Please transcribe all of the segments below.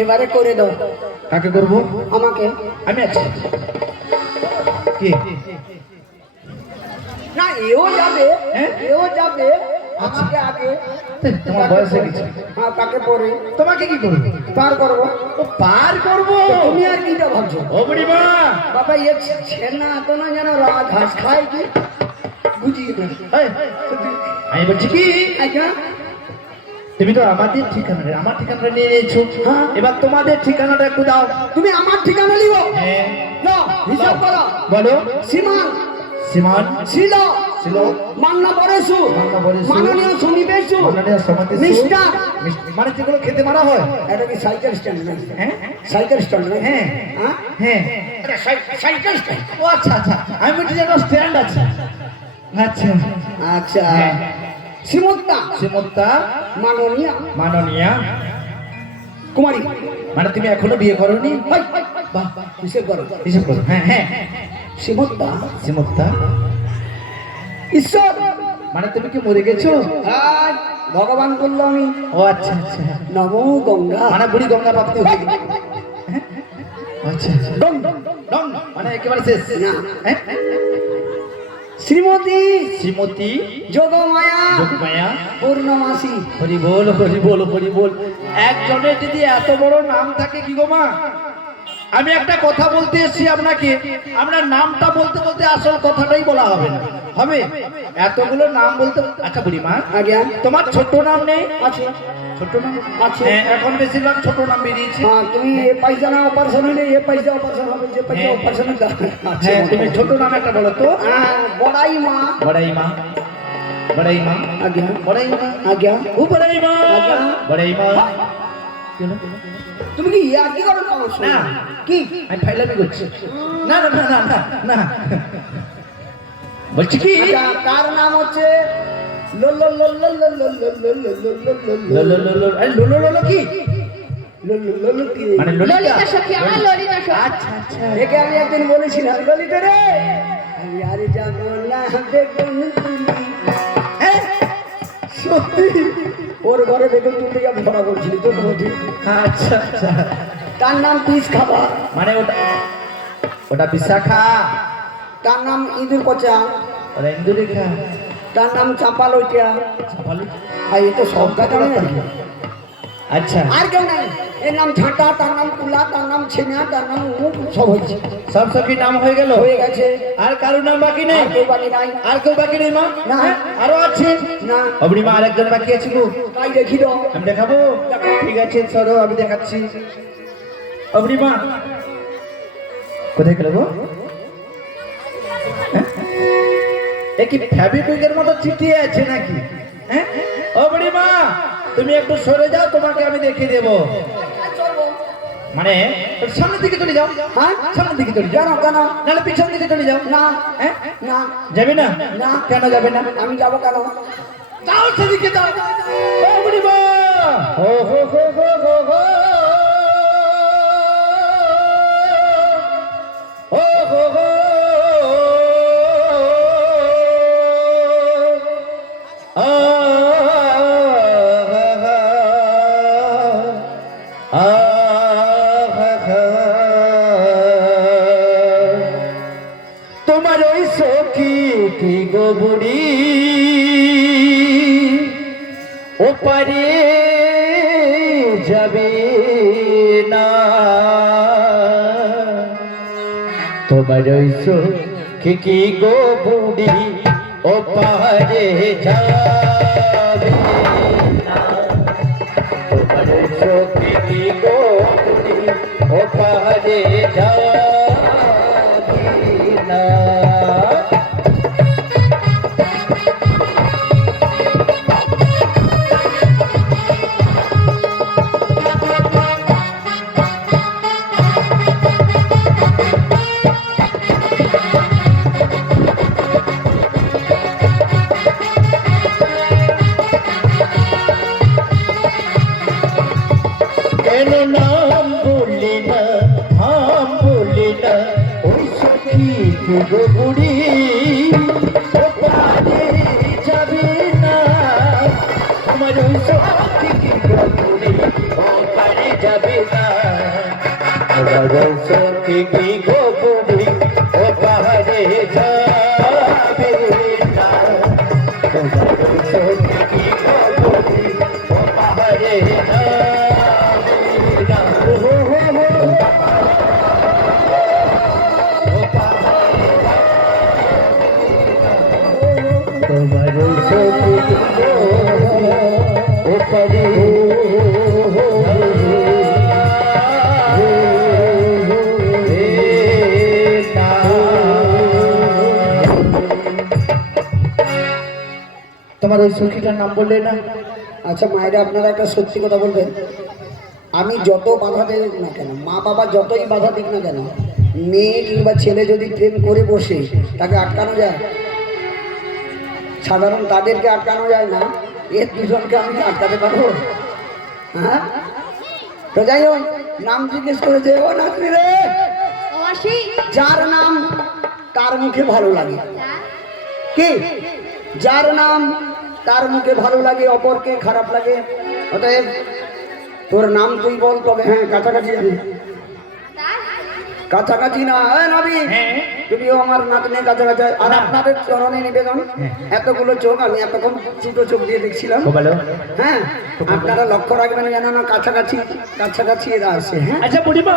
এবারে করে দাও। কাকে করবো? আমাকে। আমি আছি। কি না এও যাবে, হ্যাঁ? এও যাবে, আমাকে আগে। তোমার বয়স হয়ে গেছে। হ্যাঁ তাকে পরে তোমাকে কি করবো? পার করবো। ও পার করবো? তুমি আর কিটা ভাবছো? ও বুড়িমা বাবা এ ছেনা তো না যেন ঘাস খায় কি বুঝিয়ে না। এই, আমি বলছি কি আচ্ছা তুমি তো আমাদের ঠিকানা, আমার ঠিকানাটা নিয়ে নিয়েছো। হ্যাঁ। এবার তোমাদের ঠিকানাটা একটু দাও। তুমি আমার ঠিকানা লিব। হ্যাঁ। নাও হিসাব করো। বলো। সীমান সীমান ছিল ছিল মান্না পরেশু মান্না পরেশু, মাননীয় সন্নিবেশু মাননীয় সমাদেশু, মিস্টার মানে যেগুলো খেতে মারা হয়। এটা কি সাইকেল স্ট্যান্ড না? হ্যাঁ সাইকেল স্ট্যান্ড না? হ্যাঁ হ্যাঁ হ্যাঁ। এটা সাইকেল স্ট্যান্ড। ও আচ্ছা আচ্ছা, আমি বলছি যেন স্ট্যান্ড আছে। আচ্ছা আচ্ছা হ্যাঁ। শ্রীমত্তা শ্রীমত্তা মাননীয় মাননীয়া কুমারী। মানে তুমি এখনো বিয়ে করোনি? হাই, বাহ হিসেব করো। হিসেব করো। হ্যাঁ হ্যাঁ। শ্রীমত্তা শ্রীমত্তা ঈশ্বর। মানে তুমি কি মরে গেছো? হাই, ভগবান বললো আমি। ও আচ্ছা আচ্ছা, নমো গঙ্গা। মানে বুড়ি গঙ্গা প্রাপ্তি হয়ে গেছে। হ্যাঁ? আচ্ছা আচ্ছা। ডং। ডং, মানে একেবারে শেষ। না। হ্যাঁ? শ্রীমতী শ্রীমতী যোগমায়া যোগমায়া পূর্ণমাসী। হরি বল হরি বল হরি বল। একজনের যদি এত বড় নাম থাকে কি গো মা, আমি একটা কথা বলতে এসেছি আপনাকে, আপনার নামটা বলতে বলতে আসল কথাটাই বলা হবে না। হবে এতগুলো নাম বলতে। আচ্ছা বুড়ি মা, আজ্ঞা তোমার ছোট নাম নেই? আছে ছোট নাম আছে। হ্যাঁ, এখন বেশিরভাগ ছোট নাম বেরিয়েছে। হ্যাঁ তুমি এ পয়সা না অপারেশন হলে এ পয়সা অপারেশন হবে, যে পয়সা হ্যাঁ। অপারেশন আছে। হ্যাঁ, তুমি ছোট নাম একটা বলো তো। বড়াই মা। বড়াই মা, বড়াই মা, আজ্ঞা বড়াই মা, আজ্ঞা। ও বড়াই মা, আজ্ঞা। বড়াই মা। কেন? তুমি কি ইয়া কি করো না। কি আমি ফাইলামি করছি। না না না না না না, বলছি কি আচ্ছা, তার নাম হচ্ছে লোলো লোলো লোলো লোলো লোলো লোলো, আরে লোলো লোলো কি? লোলো কি মানে ললিতা সখী, আমার ললিতা সখী। আচ্ছা আচ্ছা। একে আমি একদিন বলেছিলাম ললিতা রে আমি আরে যাবো না দেখুন তুমি। হ্যাঁ, সত্যি? ওর ঘরে দেখুন তুলতে যাবো ধরা করছিলি তো বলছি। আচ্ছা আচ্ছা, তার নাম পিস খাবা, মানে ওটা ওটা বিশাখা, তার নাম ইঁদুর পচা, ওটা ইন্দুরেখা। তার নাম চাপা লইটিয়া। বলো। আর এই তো সব গাছ আমি জানি। আচ্ছা, আর কেউ নাই। এর নাম ঝাঁটা, তার নাম কুলা, তার নাম ছেনা, তার নাম মুখ, সব হয়েছে সব সখী নাম হয়ে গেল? হয়ে গেছে। আর কারো নাম বাকি নেই? আর কেউ বাকি নাই। আর কেউ বাকি নেই মা? না। হ্যাঁ, আরো আছে? না অবনি মা আরেকজন বাকি আছে গো। তাই দেখি দাও। আমি দেখাবো? ঠিক আছে সরো, আমি দেখাচ্ছি। অবনি মা কোথায় গেল গো? হ্যাঁ? এ কি ফেভিকুইকের মতো চিঠিয়ে আছে নাকি? হ্যাঁ, অবনি মা তুমি একটু সরে যাও, তোমাকে আমি দেখিয়ে দেবো। মানে সামনের দিকে চলে যাও। হ্যাঁ সামনের দিকে চলে যাও, কেন কেন নাহলে পিছন দিকে চলে যাও। না হ্যাঁ, না যাবে না? না। কেন যাবে না? আমি যাবো কেন? যাও সেদিকে যাও। ও বুড়িমা, হো হো হো হো হো হো, ও হো হো, আ হা হা, আ হা হা। তোমার ওই সখী কি গো বুড়ি ওপারে যাবে না, তোমার ওই সখী কি গো বুড়ি ওপারে যাবে না, তোমার ওই সখী কি গো বুড়ি ওপারে যাবে না। কেন নাম বললি না, হাম বললি না, ওই সখী গো বুড়ি ওপারে যাবে না, আমার ওই সখী গো বুড়ি ওপারে যাবে না। তোমার সখী কি গো তুমি ও পাহাড়ে যাবে না তোমার সখী কি গো তুমি ও পাহাড়ে যাবে না তোমার সখী ও পাহাড়ে তোমার ওই সখীটার নাম বললে না? আচ্ছা মায়েরা, আপনারা একটা সত্যি কথা বলবেন, আমি যত বাধা দিক না কেন, মা বাবা যতই বাধা দিক না কেন, মেয়ে কিংবা ছেলে যদি প্রেম করে বসে তাকে আটকানো যায়? সাধারণ তাদেরকে আটকানো যায় না, এর দুজনকে আমি আটকাতে পারবো? হ্যাঁ, তো যাই হোক, নাম জিজ্ঞেস করেছে, ও নাতনি রে, ও মাসি যার নাম তার মুখে ভালো লাগে, কি যার নাম তার মুখে ভালো লাগে অপরকে খারাপ লাগে, অতএব তোর নাম তুই বল, তবে হ্যাঁ কাছাকাছি যাবি, কাছাকাছি না নবী, তুমিও আমার নাতনের কাছাকাছি। আর আপনাদের চরণে নিবেদন, এতগুলো চোখ আমি এতক্ষণ ছোটো চোখ দিয়ে দেখছিলাম, হ্যাঁ আপনারা লক্ষ্য রাখবেন যেন না কাছাকাছি কাছাকাছি এরা আসে। হ্যাঁ আচ্ছা বুড়িমা,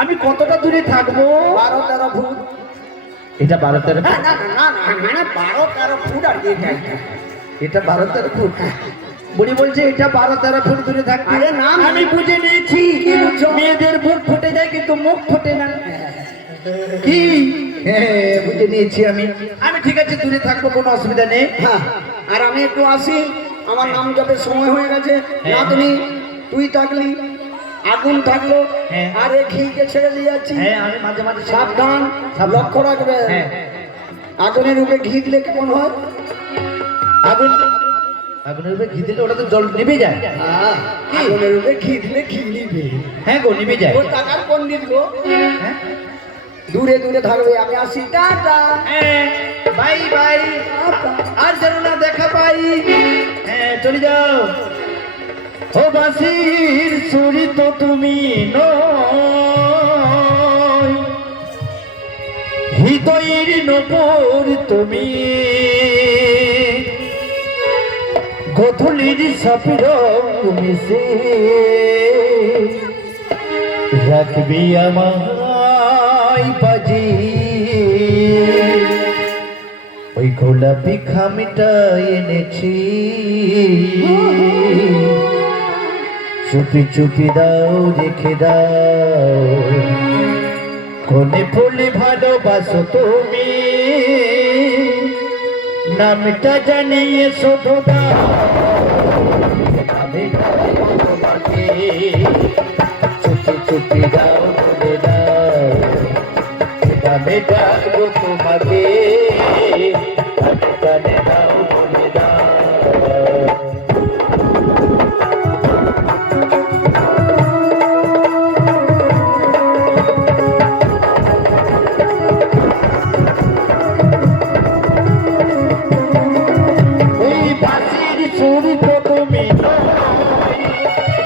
আমি কতটা দূরে থাকবো? 12-13 ফুট। এটা 12-13 না না না না, মানে 12-13 ফুট আর কি, এটা 12-13 ফুট? বুড়ি বলছে এটা 12-13 ফুট দূরে থাকবে। আরে না, আমি বুঝে নিয়েছি, কি বুঝছো? মেয়েদের বুক ফুটে যায় কিন্তু মুখ ফোটে না। কি? হ্যাঁ বুঝে নিয়েছি আমি। আমি ঠিক আছে দূরে থাকবো, কোনো অসুবিধা নেই। হ্যাঁ, আর আমি একটু আসি, আমার নাম যবে সময় হয়ে গেছে। নাতনি তুই থাকলি, আগুন থাকলো, হ্যাঁ। আর এই ঘিকে ছেড়ে দিয়ে যাচ্ছি, হ্যাঁ আমি মাঝে মাঝে সাবধান, লক্ষ্য রাখবে। হ্যাঁ। আগুনের উপরে ঘি দিলে কেমন হয়? আগুনের উপরে ঘি দিলে ওটা তো জল নিভে যায়। হ্যাঁ, আগুনের উপরে ঘি দিলে ঘি নিবে। হ্যাঁ গো, নিভে যায়। তোর টাকার পণ্ডিত গো, হ্যাঁ দূরে দূরে থাকবে, আমি আসি, টাটা। হ্যাঁ, বাই বাই, আর যেন না দেখা পাই। হ্যাঁ চলে যাও। ও বাঁশির সুরি তো তুমি নয়, হৃদয়ের নপুর তুমি, গোধূলির সাপির তুমি সে রাখবি আমায় বাজি, ওই গোলাপি খামিটা এনেছি, চুপি চুপি দাও রেখে দাও, কোনে ফুলে ভালোবাসো তুমি, নামটা জানিয়ে শুধু দাও, আমি তোমাকে চুপি চুপি দাও বলে দাও, আমি ডাকবো তোমাকে, আমি কানে দাও বলে দাও। এই বাঁশির সুর তো তুমি নয়,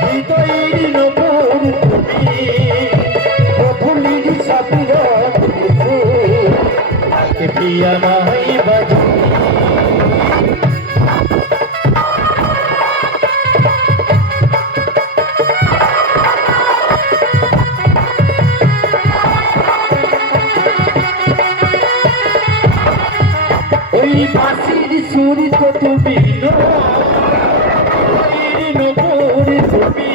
হৃদয়ের নপুর তুমি, গোধূলির সাপির তুমি, রাখবি আমায় বাজি। ওই বাঁশির সুর তো তুমি নয়, নপুর তুমি,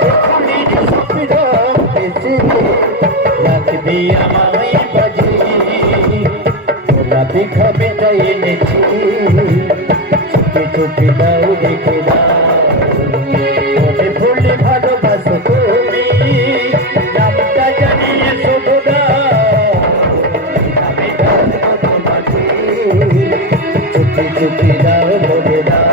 গোধূলির সাপির তুমি, রাখবি আমায় বাজি, গোলাপি খামিটা এনেছি, চুপি চুপি দাও রেখে দাও, মনে পড়লে ভালোবাসো তুমি, নামটা জানিয়ে শুধু দাও, আমি ডাকবো তোমাকে, চুপি চুপি দাও বলে দাও।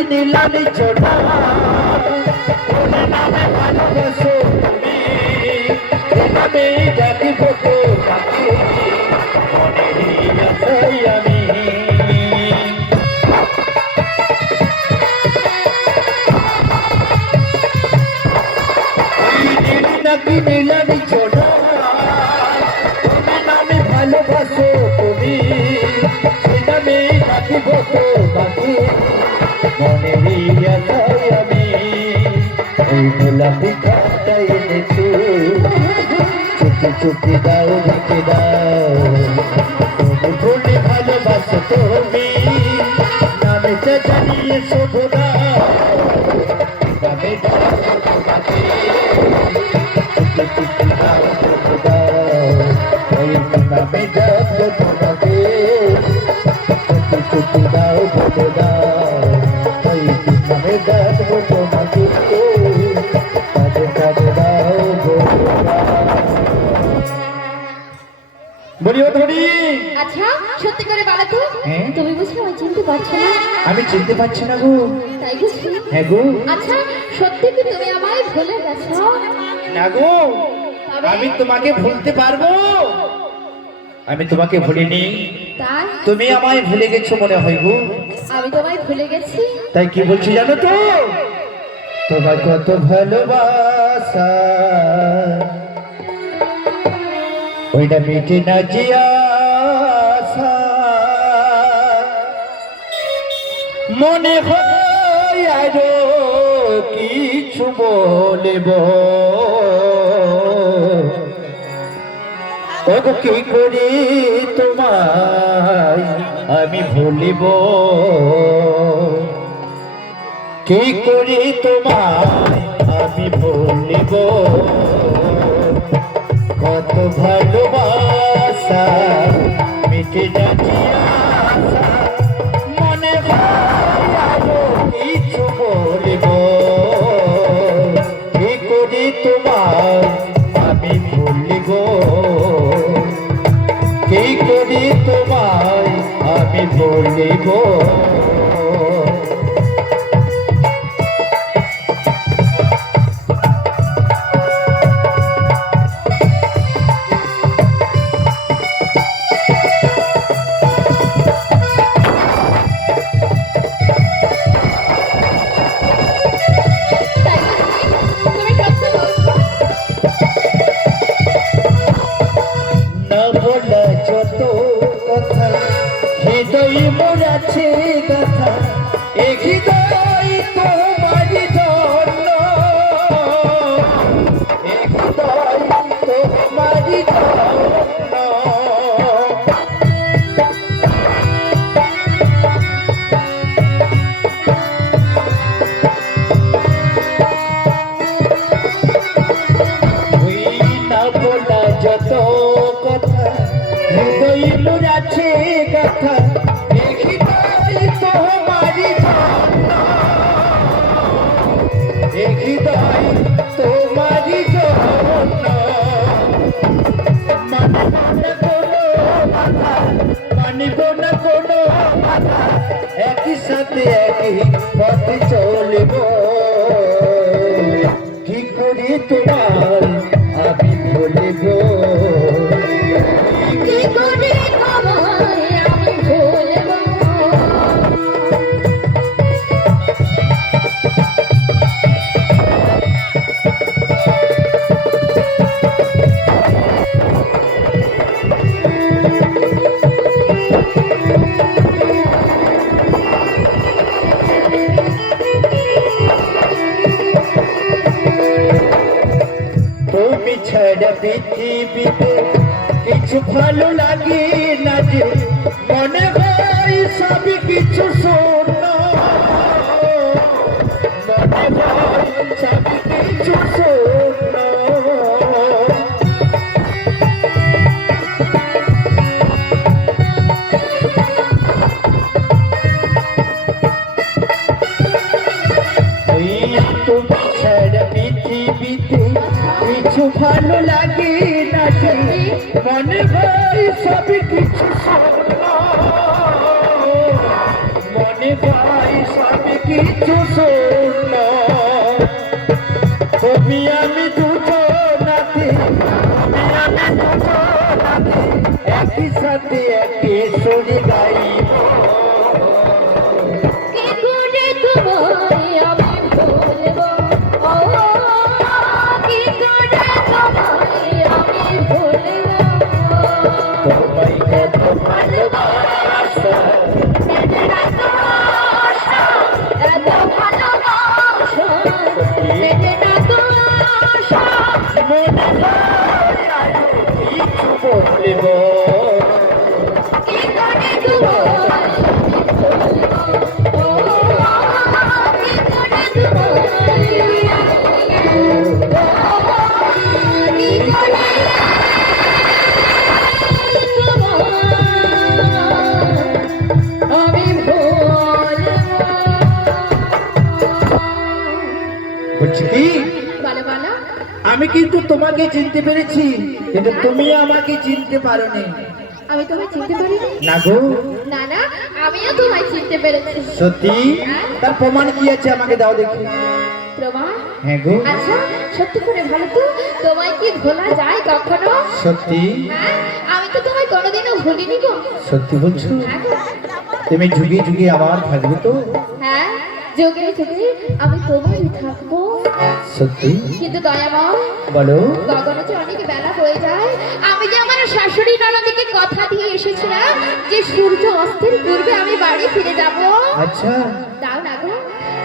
নাকি নীলালি ছোটা ওরে নামে ভালোবাসো তুমি এ নামে ডাকিব তোমাকে মনেরই আশায় আমি নাকি নীলালি ছোটা ওরে নামে ভালোবাসো তুমি এ নামে ডাকিব তোমাকে মনেরই আশায় আমি ওই গোলাপি খাতায় এনেছো চুপি চুপি দাও ঢেকে দাও তুমি ভুলে ভালোবাসো তুমি নামেটা জানিয়ে শোভ দাও নামে দাও তোমাকে চুপি চুপি দাও ঢেকে দাও ওই নামে যাবো তোমাকে চুপি চুপি দাও ঢেকে দাও ওই নামে যাবো তোমাকে কাঁদে কাঁদে দাও বলিও ধরি আচ্ছা সত্যি করে বলো তো হ্যাঁ? তুমি বুঝি আমায় চিনতে পারছো না? আমি চিনতে পারছি না গো তাই বুঝি? হ্যাঁ গো আচ্ছা সত্যি কি তুমি আমায় ভুলে গেছো? না গো তবে? আমি তোমাকে ভুলতে পারবো আমি তোমাকে ভুলিনি তাই তুমি আমায় ভুলে গেছো মনে হয় গো আমি তোমায় ভুলে গেছি। তাই কি বলছি জানো তো তোমার কত ভালোবাসা ওইটা মিটে না জিয়াসা মনে হয় আরো কিছু বলব ওগো কি করি তোমায় আমি ভুলিব কি করি তোমায় আমি ভুলিব কত ভালোবাসা মিটে যাচ্ছে আশা মনে হয় আরো কিছু বলিব কি করি তোমায় আমি ভুলিব কি করি তোমায় আমি ভুলিব তাই বুঝি? তুমি সত্যি বলছো? না বলা যত কথা হৃদয় মোর আছে কথা এ হৃদয় তোমারই জন্য এ হৃদয় তোমারই জন্য ওই না বলা যত কথা হৃদয় মোর আছে কথা এ হৃদয় তোমারই জন্য এ হৃদয় তোমারই জন্য মানিব না কোনো বাধা একই সাথে একই পথে চলব কি করি তোমার আমি বলিব কি করে তোমায় আমি ভুলবো? তুমি ছাড়া পৃথিবীতে কিছু ভালো লাগে না যে মনে হয় সবই কিছু শূন্য মনে হয় সবই কিছু শূন্য তুমি ছাড়া পৃথিবীতে কিছু ভালো লাগে না যে মনে হয় সব কিছু শূন্য মনে হয় সব কিছু শূন্য তুমি আমি দুটো নাতি একই সাথে একই সুরে গাই কি করে তোমায় আমি ভুলবো ও কি করে তোমায় আমি ভুলবো তোমায় কত ভালোবাসা এত ভালোবাসা পেটে না তো আশা মনে হয় কিছু বলব কি করে তোমায় ও কি করে আমি বলছি কি বলো বলো আমি কিন্তু তোমাকে চিনতে পেরেছি কিন্তু তুমি আমাকে চিনতে পারোনি আমি তোমায় চিনতে পারিনি না গো না না আমিও তোমায় চিনতে পেরেছি সত্যি তার প্রমাণ কি আছে আমাকে দাও দেখি প্রমাণ হ্যাঁ গো আচ্ছা সত্যি করে ভালো তো তোমায় কি ভোলা যায় কখনো সত্যি হ্যাঁ আমি তো তোমায় কোনোদিনও ভুলিনি গো সত্যি বলছো হ্যাঁ গো। তুমি ঝুঁকি ঝুঁকি আবার থাকবে তো হ্যাঁ যোগে যোগে আমি তোমারই থাকবো সত্যি কিন্তু দয়াময় বলো গগনে যে অনেক বেলা হয়ে যায় আমি যে আমার শাশুড়ি ননদকে কথা দিয়ে এসেছিলাম যে সূর্য অস্তের পূর্বে আমি বাড়ি ফিরে যাব আচ্ছা দাও না গো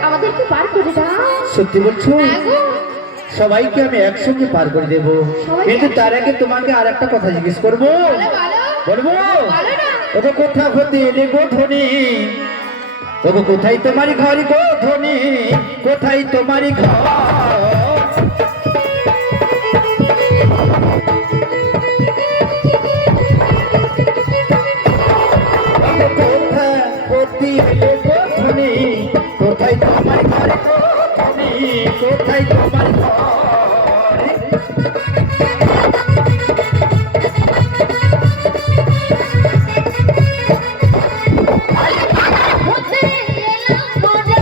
আমাদেরকে পার করে দাও সত্যি বলছো হ্যাঁ গো সবাইকে আমি একসঙ্গে পার করে দেবো কিন্তু তার আগে তোমাকে আর একটা কথা জিজ্ঞেস করবো বলো বলো বলবো বলো না ও তো কোথা হতে এলে গো ধনী তবু কোথায় তোমার ঘর গো ধনী কোথায় তোমার ঘর কোথা হতে এলে গো ধনী কোথায় তোমার ঘর গো ধনী কোথায় তোমার ঘর হতে এলাম মোরা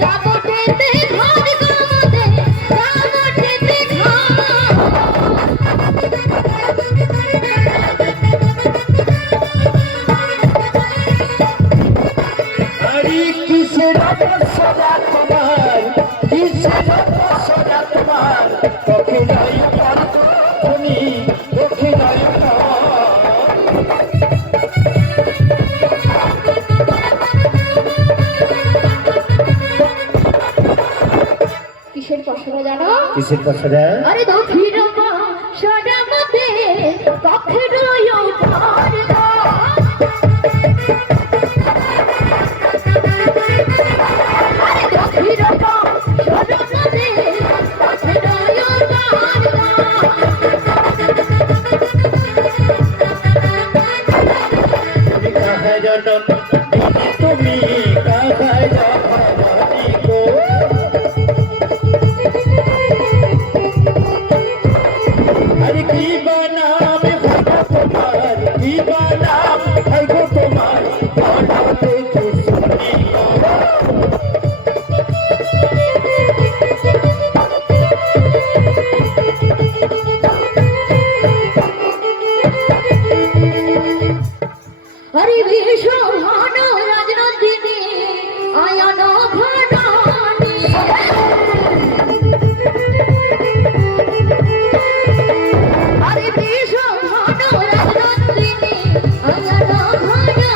যাব খেতে ঘর গমদে যাব খেতে আরে কিসের অবসরা তোমার কিসের অবসরা তোমার তোকে নাই ঘর গো ধনী তোকে নাই ঘর কিসের পছন্দ জানো কিসের পছরা আরে দক্ষিণ সারা মতে কখের পার আরে দক্ষিণ সারা মতে কখের তুমি কাহায় জানি গো আরে কি বানাম ভাইগো তোমার কি বানাম ভাইগো তোমার বানাতে শুনি হরি ভীষণ রাজনন্দিনী আয়ান ঘনানি হরি ভীষণ রাজনন্দিনী আয়ান ঘনানি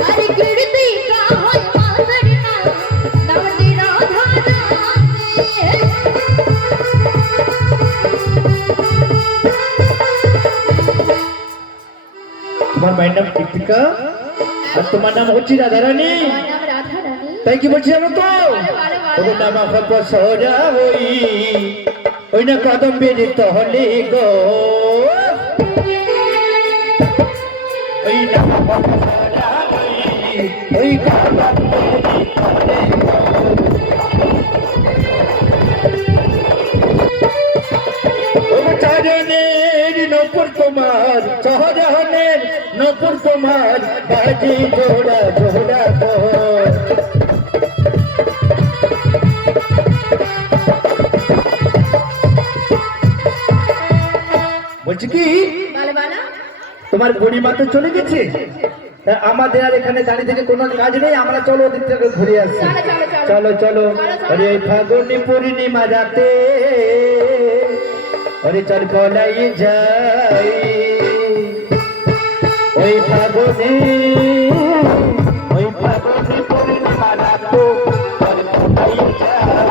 হরি কীর্তি কাহায় মাদরিনা নামনি রাধা তোমার মায়ের নাম কৃতিকা আর তোমার নাম হচ্ছে রাধারানী আমার নাম রাধা রানী তাই কি বলছি জানো তো ওদের নাম আফা সরা ওই না কদম বেরিত হলে গো ওই না ওই কদম বেরিত হলে গো। ও চারণের নপুর তোমার সহজনের নপুর তোমার বাজে জোড়া জোড়া কর। বলছি কি বলে বলো। তোমার বুড়িমা তো চলে গেছে, তা আমাদের আর এখানে দাঁড়িয়ে থেকে কোনো কাজ নেই, আমরা চলো ওদিক থেকে ঘুরে আসি। চলো, চলো, চলো। চলো চলো। চলো, চলো। আরে ফাগুনি পূর্ণিমা রাতে ওরে চল পলাই যাই, ওই ফাগুনি পূর্ণিমা রাতে চল পলাই যাই।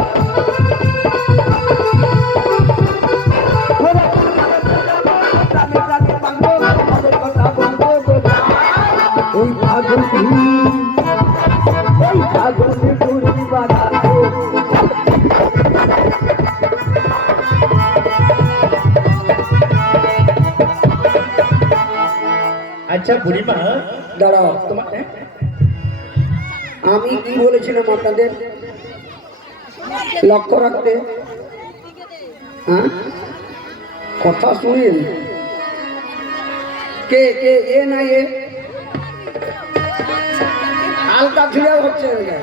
আচ্ছা বুড়িমা দাঁড়াও, তোমার আমি কি বলেছিলাম আপনাদের লক্ষ্য রাখতে? হ্যাঁ, কথা শুনেন। কে কে এ না এ হালকা ছিঁড়ে হচ্ছে এদিকে।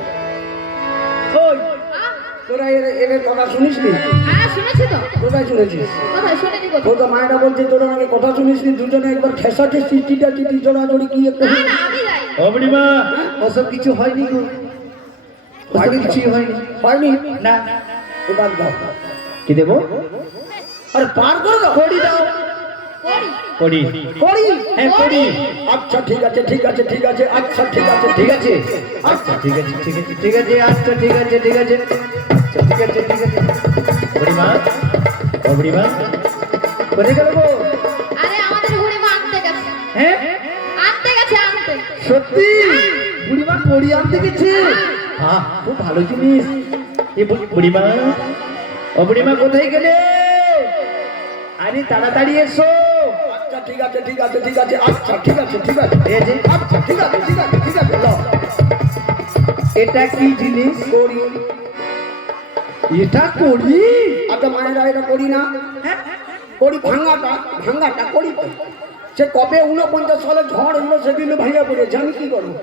ওই তোরা এর কথা শুনিস নি? হ্যাঁ শুনেছি তো। কোথায় শুনেছিস? কোথায় শুনিনি ও কোথায়? তো মায়েরা বলছে তোরা নাকি কথা শুনিস নি, দুজনে একবার খেসাকে চিঠিটা চিঠি জোড়াজোড়ি কি একটু না না আমি যাই। ও বুড়িমা ওসব কিছু হয়নি গো, ওসব কিছুই হয়নি। হয়নি? না এবার দাও। কি দেবো? আরে পার করে দাও। কড়ি দাও। করি। কড়ি করি? হ্যাঁ কড়ি। আচ্ছা ঠিক আছে ঠিক আছে ঠিক আছে আচ্ছা ঠিক আছে ঠিক আছে আচ্ছা ঠিক আছে ঠিক আছে ঠিক আছে আচ্ছা ঠিক আছে ঠিক আছে আচ্ছা ঠিক আছে ঠিক আছে। বুড়িমা ও বুড়িমা কোথায় গেল গো? আরে আমাদের বুড়িমা আনতে গেছে। হ্যাঁ আনতে গেছে আনতে। সত্যি বুড়িমা কড়ি আনতে গেছে? হ্যাঁ খুব ভালো জিনিস। এ বুড়িমা ও বুড়িমা কোথায় গেলে? আরে তাড়াতাড়ি এসো। আচ্ছা ঠিক আছে ঠিক আছে ঠিক আছে আচ্ছা ঠিক আছে ঠিক আছে এই যে আচ্ছা ঠিক আছে ঠিক আছে ঠিক আছে দাও। এটা কি জিনিস? করি। এটা কড়ি? আচ্ছা মায়েরা এটা করি না? করি ভাঙাটা ভাঙাটা করি তো। সে কবে 49 সালে ঝড় হলো সেদিন ভেঙে পড়েছে, আমি কি করবো?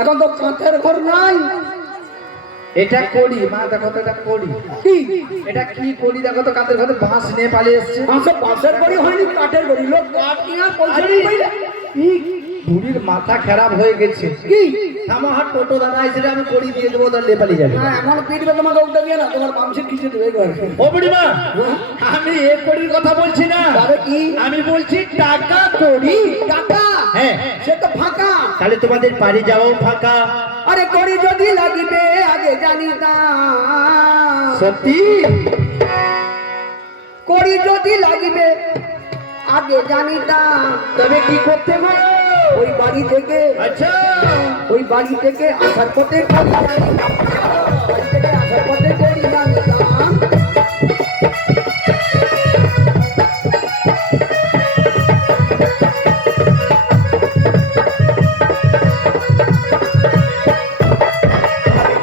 এখন তো কাঁথের ঘর নাই। এটা কড়ি মা দেখো তো এটা কড়ি। কি এটা কি কড়ি দেখো তো, কাদের ঘরে বাঁশ নিয়ে পালিয়ে এসছে। পাঁচশো বাঁশের করি হয়নি, কাঠের করি। লোক কাঠ নিয়ে আর পয়সা নেই পাইলে। বুড়ির মাথা খারাপ হয়ে গেছে। কি আমার হাত টোটো দাদা এসে আমি কড়ি দিয়ে দেবো, তার লেপালি যাবে। হ্যাঁ, এমন পিটবে তোমাকে উঠে গিয়ে না, তোমার পামসে খিচে দেবে ঘরে। ও বুড়িমা আমি এ কড়ির কথা বলছি না, তবে কি? আমি বলছি টাকা কড়ি। টাকা? হ্যাঁ সে তো ফাঁকা। তাহলে তোমাদের বাড়ি যাওয়াও ফাঁকা। আরে করি যদি লাগিবে আগে জানিতাম। সত্যি? করি যদি লাগিবে আগে জানিতাম। তবে কি করতে হবে? ওই বাড়ি থেকে আচ্ছা ওই বাড়ি থেকে আসার পথে করি জানিতাম। বাড়ি থেকে আসার পথে করি জানিতাম।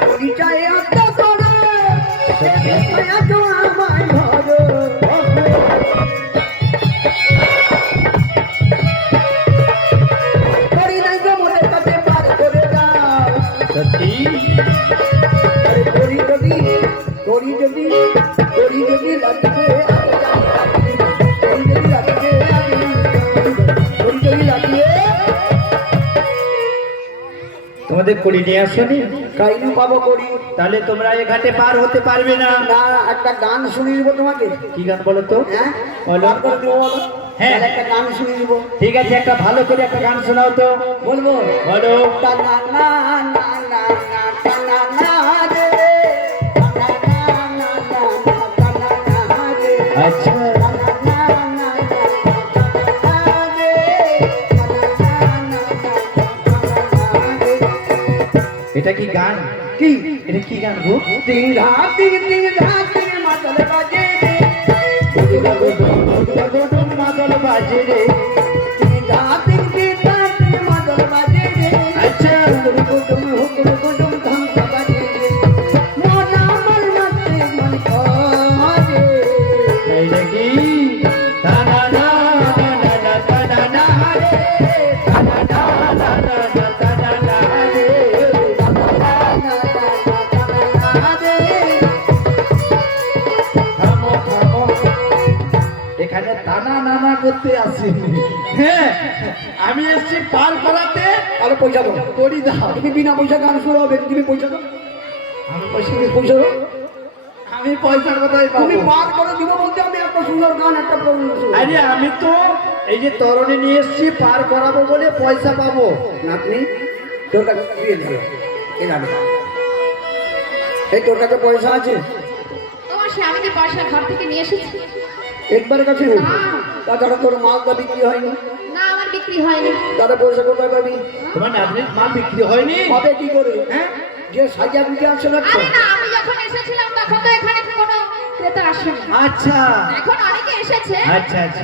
পরিচয় এত করে এত আমায় ধরো। করি নাই গো মনের কাছে পার করে দাও। সত্যি? আরে করি যদি লাগবে করি যদি লাগবে করি যদি লাগবে। তোমাদের কড়ি নিয়ে আসনি? কাইনু পাবো করি। তাহলে তোমরা এ ঘাটে পার হতে পারবে না। না, একটা গান শুনিয়ে দিব তোমাকে। কি গান বলো তো? হ্যাঁ বলো। গান করে দেবো বলো। হ্যাঁ। তাহলে একটা গান শুনিয়ে দিব। ঠিক আছে একটা ভালো করে একটা গান শোনাও তো। বলবো বলো। টা না না না না না টা না না রে টা না না না না টা না না রে আচ্ছা টা না না না না টা না রে টা না না না রে। এটা কি গান? কি এটা কি গান গো? তিন ঘাট তিন মাদল বাজে রে মাদল বাজে রে। তিন ঘাট মাদল বাজে রে। আচ্ছা হুকুম ধাম বাজে রে। মন আমার নাচে মন করে। এই নাকি? না না না না রান্না করতে আসিনি। হ্যাঁ, আমি এসেছি পার করাতে। তাহলে পয়সা দাও। করি দাও। তুমি বিনা পয়সা গান শুরু হবে, তুমি পয়সা দাও। আমি পয়সা তুমি পয়সা দাও। আমি পয়সার কথাই পাবো। তুমি পার করে দিব বলতে আমি একটা সুন্দর গান একটা প্রবলেম শুরু। আরে আমি তো এই যে তরণী নিয়ে এসেছি পার করাবো বলে পয়সা পাবো। নাতনি তোর কাছে দিয়ে দিল, এ যাবে। এই তোর কাছে পয়সা আছে? তোমার স্বামী যে পয়সা ঘর থেকে নিয়ে এসেছে। একবার কাছে নেই। তাছাড়া তোর মালটা বিক্রি হয়নি, না আমার বিক্রি হয়নি। তাহলে পয়সা কোথায় পাবি? তোমার নাতনির মাল বিক্রি হয়নি? হবে কি করে? হ্যাঁ, যে সাজা বিক্রি আসছে না তো। আরে না, আমি যখন এসেছিলাম তখন তো এখানে কোনো ক্রেতা আসেনি। আচ্ছা এখন অনেকে এসেছে। আচ্ছা আচ্ছা,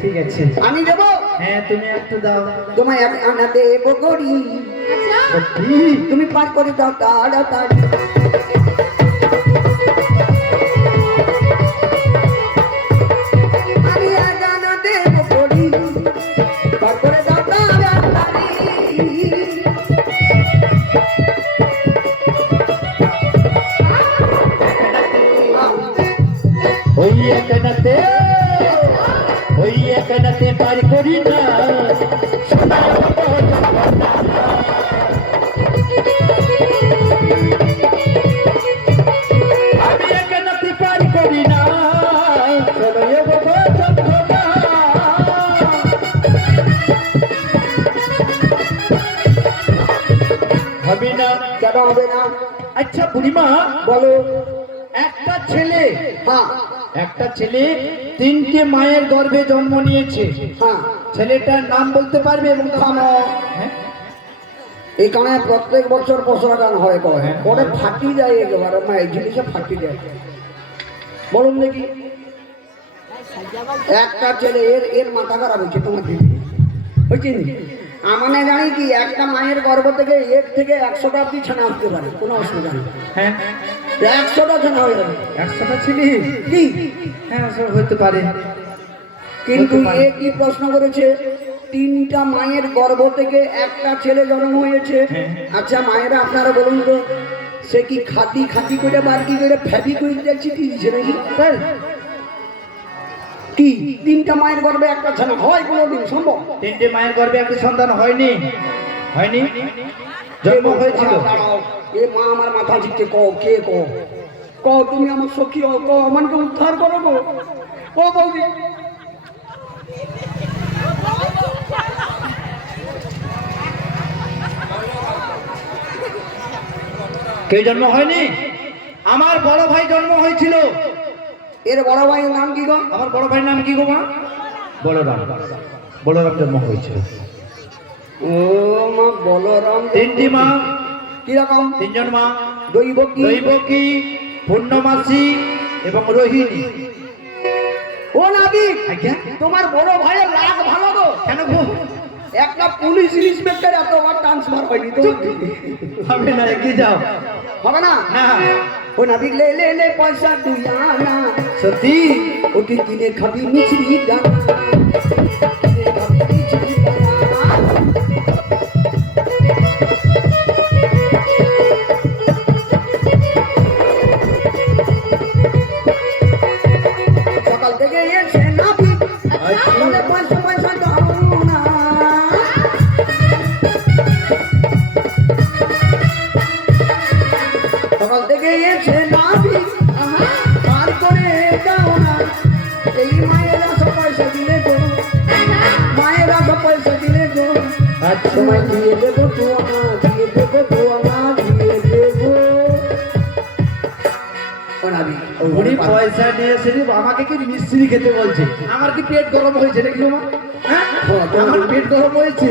ঠিক আছে। আমি দেবো। হ্যাঁ, তুমি একটু দাও। তোমায় এক আনা দেবো করি, আচ্ছা কি? তুমি পার করে দাও তাড়াতাড়ি। আমি এক আনা দেবো করি, পার করে দাও তাড়াতাড়ি। ওই একনাতে, ওই একনাতে পার করি না। আমি একনাতে পার করি না। চলো এ বাবা চন্দ্রমা। হবে না? কেন হবে না? আচ্ছা বুড়িমা, বলো। একটা ছেলে, হ্যাঁ একটা ছেলে 3টে মায়ের গর্ভে জন্ম নিয়েছে। হ্যাঁ। ছেলেটার নাম বলতে পারবে? এবং থামো। হ্যাঁ? এখানে প্রত্যেক বছর পশরা গান হয় কয়, পরে ফাটি যায় একেবারে, মা এই জিনিসে ফাটি যায়। বলুন দেখি, একটা ছেলে এর এর মাথা খারাপ হয়েছে, তোমার দিদি হয়েছে নি? আমানে জানি কি একটা মায়ের গর্ভ থেকে 1 থেকে 100টা অব্দি ছানা আসতে পারে, কোনো অসুবিধা নেই। হ্যাঁ, 100টা ছানা হয়ে যাবে। 100টা ছেলে? কি? হ্যাঁ, সব হতে পারে। কিন্তু হতে পারে। এ কি প্রশ্ন করেছে? 3টা মায়ের গর্ভ থেকে একটা ছেলে জন্ম হয়েছে। হ্যাঁ। আচ্ছা মায়েরা আপনারা বলুন তো, সে কি খাতি খাতি করে বার কি করে ফ্যাবি করে দেখছি কি দিছে নাকি? তাই? কি 3টা মায়ের গর্ভে একটা ছেলে হয় কোনোদিন সম্ভব? 3টে মায়ের গর্ভে একটা সন্তান হয়নি? হয়নি? জন্ম হয়েছিল। দাঁড়াও, এ মা আমার মাথা ঝিকছে, ক কে ক ক তুমি আমার সখী হও, ক আমাকে উদ্ধার করো গো, ক বৌদি। কে জন্ম হয়নি? আমার বড় ভাই জন্ম হয়েছিল। এর বড় ভাইয়ের নাম কি গো? আমার বড় ভাইয়ের নাম কি গো মা? বলরাম। বলরাম জন্ম হয়েছিল। ও মা বলরাম। 3টি মা। কিরকম? 3জন মা। দৈবকী। দৈবকী, পূর্ণমাসী এবং রোহিণী। ও নাবিক, আজ্ঞা? তোমার বড় ভাইয়ের লাগ ভালো গো। কেন গো? একটা পুলিশ ইন্সপেক্টর এতবার ট্রান্সফার হয়নি তো। হবে না, এগিয়ে যাও। হবে না? না, ও নাবিক লে লে লে পয়সা তুই আনা, সত্যি? ও তুই কিনে খাবি মিছরি দানা, কিনে খাবি মিছরি দানা। সকাল থেকে এসে নাবিক বলে পয়সা পয়সা দাও না। সকাল থেকে এসে নাবিক পার করে দাও না। এই মায়েরা সব পয়সা দিলে গো, মায়েরা সব পয়সা দিলে গো, আচ্ছা, তোমায় দিয়ে দেবো ধোয়া, দিয়ে দেবো ধোয়া, দিয়ে দেবো। ও নাবিক, ওই উনি ঘরে পার- পয়সা নিয়ে এসে আমাকে কি মিস্ত্রি খেতে বলছে? আমার কি পেট গরম হয়েছে নাকি গো মা? হ্যাঁ, আমার পেট গরম হয়েছে।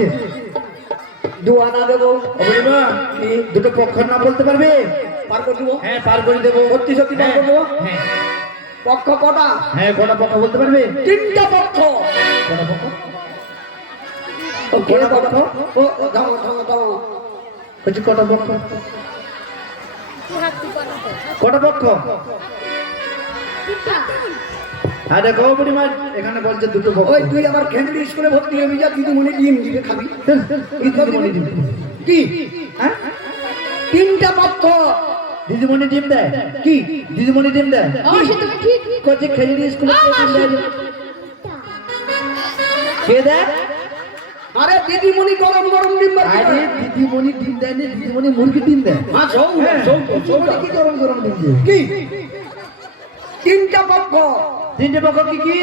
ধোয়া না দেবো, বুড়িমা, দুটো পক্ষর নাম বলতে পারবে? পার করে দেবো। হ্যাঁ, পার করে দেবো। সত্যি সত্যি পার করে দেবো। হ্যাঁ, পক্ষ কটা? হ্যাঁ, কটা পক্ষ বলতে পারবে? 3টা পক্ষ। কটা পক্ষ? ও কে পক্ষ? ও ও থামো থামো থামো। বলছি কটা পক্ষ? কটা পক্ষ? আরে গো বুড়িমা, এখানে বলছে দুটো পক্ষ। ওই তুই আবার খেঁচড়ি স্কুলে ভর্তি হবি, যা দিদিমণি ডিম দিবে খাবি। দিদিমণি ডিম। কি? হ্যাঁ, 3টা পক্ষ। দিদিমণি ডিম দেয়? কি? দিদিমণি ডিম দেয়? অবশ্যই তুমি ঠিক। কোচে খেজুরি স্কুলে আমার ডিম দেয়? কে দেয়? আরে দিদিমণি গরম গরম ডিম ভাজি আরে করে। দিদিমণি ডিম দেয় না, দিদিমণি মুরগির ডিম দেয়। হ্যাঁ সৌদ হ্যাঁ, সৌদ দিদিমণি কি গরম গরম ডিম দেয়? কি তিনটা পক্ষ তিনটে পক্ষ কি কি?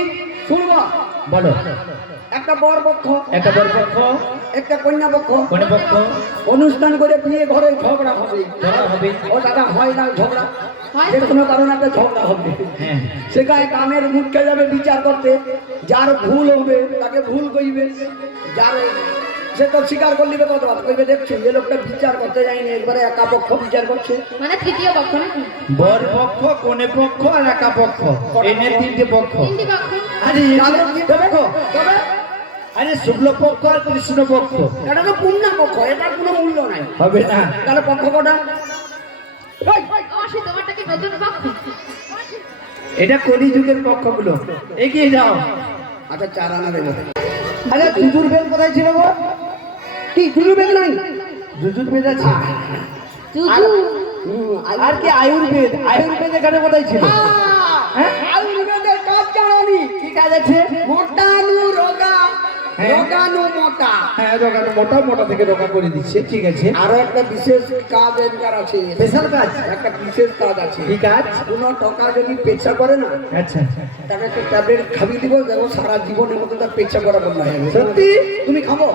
শুনবা, বলো। একটা বর পক্ষ, একটা বর পক্ষ, একটা কন্যা পক্ষ। কনে পক্ষ, অনুষ্ঠান করে বিয়ে ঘরে ঝগড়া হবে। ঝগড়া হবে। ও দাদা হয় না ঝগড়া, হয় যে তো। কোনো কারণে একটা ঝগড়া হবে। হ্যাঁ, সেখানে কানের মুখে যাবে বিচার করতে, যার ভুল হবে তাকে ভুল কইবে, যার সে তো স্বীকার করলিবে কত কথা কইবে, দেখছো যে লোকটা বিচার করতে যায়নি, একবারে একা পক্ষ বিচার করছে। মানে তৃতীয় পক্ষ নাকি? বর পক্ষ, কনে পক্ষ আর একা পক্ষ, এই নিয়ে তিনটে পক্ষ। তিনটি পক্ষ। আরে তাহলে কি পক্ষ? তবে আরে শুক্ল পক্ষ আর কৃষ্ণ পক্ষ এটা তো পূর্ণ পক্ষ, এটার কোনো মূল্য নাই। হবে না। তাহলে পক্ষ কটা? এই, অবশ্যই তোমারটা কি নতুন পক্ষ? এটা কলিযুগের পক্ষগুলো। এগিয়ে যাও। আচ্ছা 4 আনা দেবো। আরে জুজুর বেল কোথায় ছিল গো? কি জুজু বেগ নাই? জুজুর বেল আছে। জুজু। আর কি আয়ুর্বেদ? আয়ুর্বেদ এখানে কোথায় ছিল? হ্যাঁ? আয়ুর্বেদের কাজ জানানি। কি কাজ আছে? মোটানু রোগা, হ্যাঁ। রোগানু মোটা। হ্যাঁ, রোগানো মোটা, মোটা থেকে রোগা করে দিচ্ছে। ঠিক আছে। আরো একটা বিশেষ কাজ এর আছে, স্পেশাল কাজ? একটা বিশেষ কাজ আছে। কি কাজ? কোনো টাকা যদি পেচ্ছা করে না, আচ্ছা, তাকে একটা ট্যাবলেট খাবি দিব, দেখো সারা জীবনের মতো তার পেচ্ছা করা বন্ধ হয়ে যাবে। সত্যি? তুমি খাবো?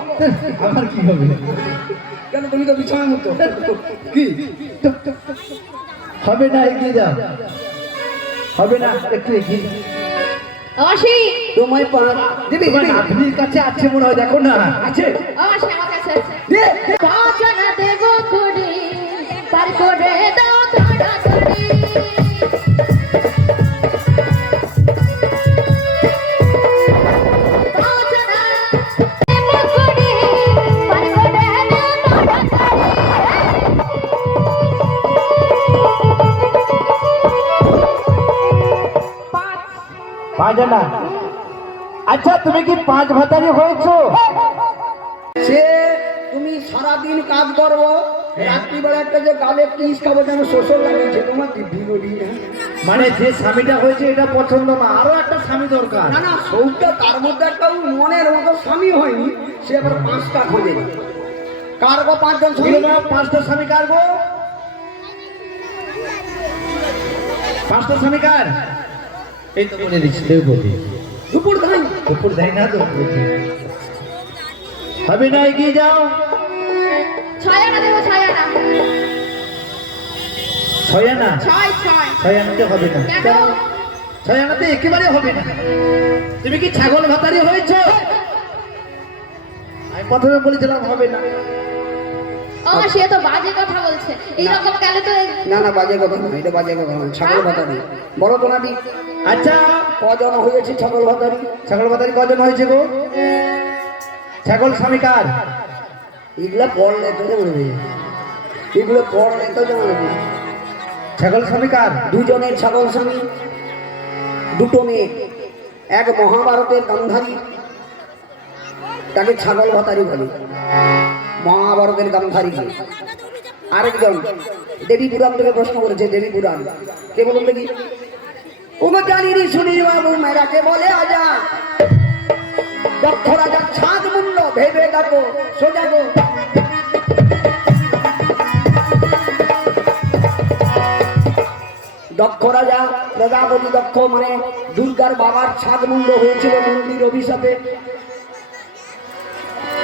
আমার কি হবে? কেন তুমি তো বিছানার মতো। কি হবে না, এগিয়ে যাও। হবে না, একটু এগিয়ে যাও। অবশ্যই। তোমায় দিবি তোমার নাতনির কাছে আছে মনে হয়, দেখো না। আছে? অবশ্যই আমার কাছে আছে। দে। পাঁচনা দেব করে পার করে দাও তাড়াতাড়ি। পাঁচনা দেব করে পার করে দাও তাড়াতাড়ি। পাঁচ আনা। আচ্ছা, তুমি কি 5 ভাতারি হয়েছো? সে তুমি সারাদিন কাজ করবো, রাত্রিবেলা একটা যে গালে পিস খাবো, যেন শোষণ লাগিয়েছে তোমার দিদি বলি না। মানে যে স্বামীটা হয়েছে এটা পছন্দ না, আরো একটা স্বামী দরকার। না না, সৌটা তার মধ্যে একটা মনের মতো স্বামী হয়নি, সে আবার 5টা খোঁজে। কার গো 5 জন স্বামী? 5টা স্বামী কার গো? 5টা স্বামী কার? এই তো বলে দিচ্ছি, দেব বলি। দুপুর ধান উপর দেয় না তো। হবে না, এগিয়ে যাও। ছয় আনা দেবো, ছয় আনা। 6 আনা? ছয় ছয়। 6 আনাতে হবে না। কেন? 6 আনাতে একেবারে হবে না। তুমি কি ছাগল ভাতারি হয়েছো? আমি প্রথমে বলেছিলাম হবে না। ও সে তো বাজে কথা বলছে, এইরকম গেলে তো না না, বাজে কথা না, এটা বাজে কথা না, ছাগল ভাতারি বড় তোনাটি। আচ্ছা, কজন হয়েছে ছাগল ভাতারি? ছাগল ভাতারি কজন হয়েছে গো? ছাগল স্বামী কার? এগুলা পড়লে তো জানবে, এগুলো পড়লে তো জানবে। ছাগল স্বামী কার? 2 জনের ছাগল স্বামী, 2টো মেয়ে, এক মহাভারতের গান্ধারী, তাকে ছাগল ভাতারি বলে, মহাভারতের গান্ধারীকে। আরেকজন দেবী পুরাণ থেকে প্রশ্ন করেছে, দেবী পুরাণ কে বলুন দেখি? ওগো জানি রে শুনি বাবু, মেরাকে বলে আজা, দক্ষ রাজা ছাদ মুন্ড ভেবে ডাকো সোজা গো। দক্ষ রাজা, প্রজাপতি দক্ষ, মানে দুর্গার বাবার ছাদ মুন্ড হয়েছিল মন্দির অভিশাপে।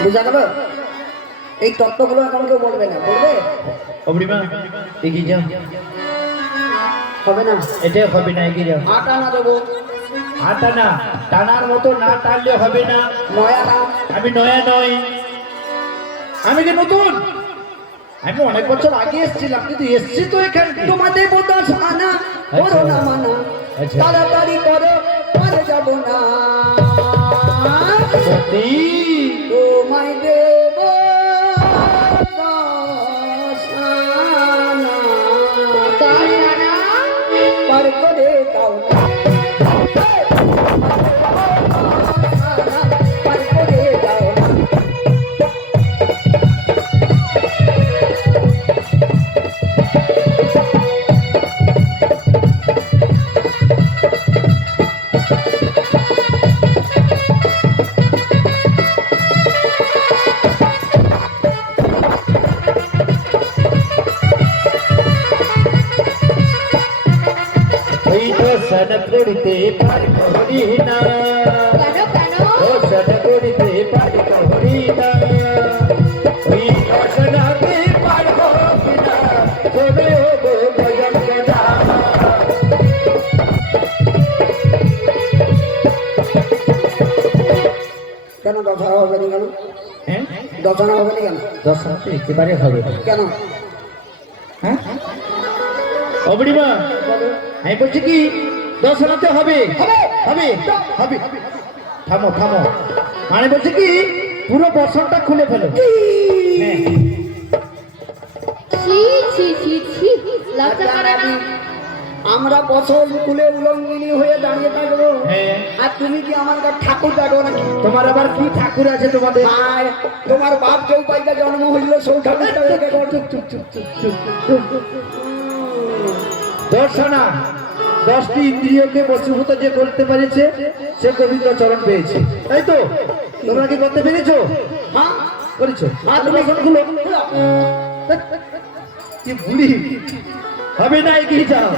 বুঝা গেল? এই তত্ত্বগুলো এখন কেউ বলবে না, বলবে? অবরিমা, এগিয়ে যাও। হবে না, এটা হবে না, এগিয়ে যাও। 8 আনা দেবো। 8 আনা টানার মতো না টানলে হবে না। 9 আনা। আমি নয়া নই, আমি কি নতুন? আমি অনেক বছর আগে এসেছিলাম, কিন্তু এসছি তো এখানে। তোমাদের মতো আনা করো না মানা, আচ্ছা। তাড়াতাড়ি করো, পারে যাব না। সত্যি? তোমায় দেব 10 আনা, দশ আনা। পার করে দাও না। পার করে দাও না। দর্শন করিতে পারবো না, কেন কেন? দর্শন করিতে পারবো না, ওই দর্শনাতে পারবো না, তবে হবো ভজন করা। কেন দশানা হবে না কেন? হ্যাঁ, দশানা হবে না কেন? দর্শনাতে একেবারে হবে না। কেন? হ্যাঁ, অবড়িমা আমি বলছি কি দর্শনাতে হবে হবে হবে। থামো থামো, মানে বলছি কি পুরো বর্ষণটা খুলে ফেলো। হ্যাঁ, ছি ছি ছি ছি, লজ্জা করে না? আমরা বছর খুলে উলঙ্গিনী হয়ে দাঁড়িয়ে থাকবো, হ্যাঁ। আর তুমি কি আমার কাছে ঠাকুর দেখো নাকি? তোমার আবার কি ঠাকুর আছে তোমাদের? আর তোমার বাপ চৌপাইতে জন্ম হইল সৌ ঠাকুরটা দেখে কর। চুপ চুপ চুপ চুপ চুপ চুপ। দর্শনা 10টি ইন্দ্রিয়কে বশীভূত যে করতে পেরেছে সে গোবিন্দ চরণ পেয়েছে, তাই তো? তোমরা কি করতে পেরেছো? হ্যাঁ করেছো? হ্যাঁ, তুমি দর্শনগুলো কি বুড়ি হবে না, এগিয়ে যাও।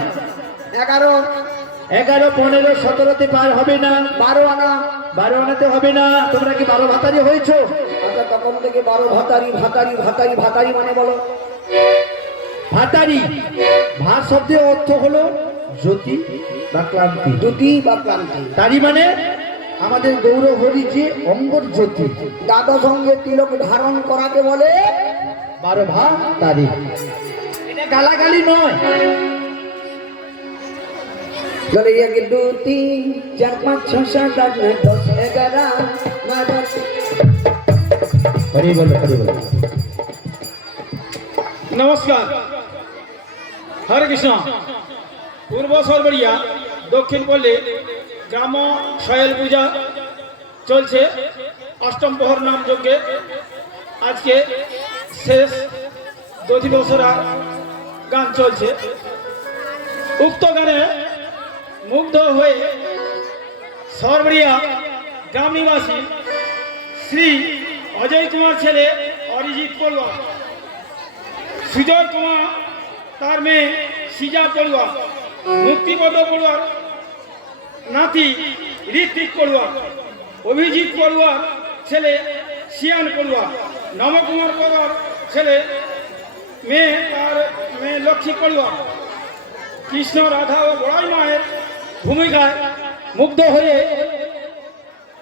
11, 11, 15, 17তে পার হবে না, 12 আনা। 12 আনাতে হবে না। তোমরা কি 12 ভাতারি হয়েছো? আচ্ছা তখন থেকে 12 ভাতারি ভাতারি ভাতারি ভাতারি মানে বলো? ভাতারি, ভাত শব্দের অর্থ হলো জ্যোতি বা ক্লান্তি। দুটি বা ক্লান্তি। তারি মানে আমাদের গৌর হরি যে অঙ্গর জ্যোতি। দ্বাদশ সঙ্গে তিলক ধারণ করাকে বলে 12 ভাতারি। এটা গালাগালি নয়। চলে 1 2 3 4 5 6 7 8 9 10 11 12। হরি বল, হরি বল। নমস্কার, হরে কৃষ্ণ। পূর্ব সরবরিয়া দক্ষিণ পল্লী গ্রাম শৈল পূজা চলছে, অষ্টম প্রহর নাম যজ্ঞে আজকে শেষ দধি বছরা গান চলছে। উক্ত গানে মুগ্ধ হয়ে সরবরিয়া গ্রাম নিবাসী শ্রী অজয় কুমার ছেলে অরিজিৎ পড়ুয়া, সুজয় কুমার তার মেয়ে সিজা পড়ুয়া, মুক্তিপদ পড়ুয়ার নাতি ঋত্বিক পড়ুয়া, অভিজিৎ পড়ুয়ার ছেলে শিয়ান পড়ুয়া, নবকুমার পড়ুয়ার ছেলে তার মেয়ে লক্ষ্মী পড়ুয়া কৃষ্ণ রাধা ও বড়াই মায়ের ভূমিকায় মুগ্ধ হয়ে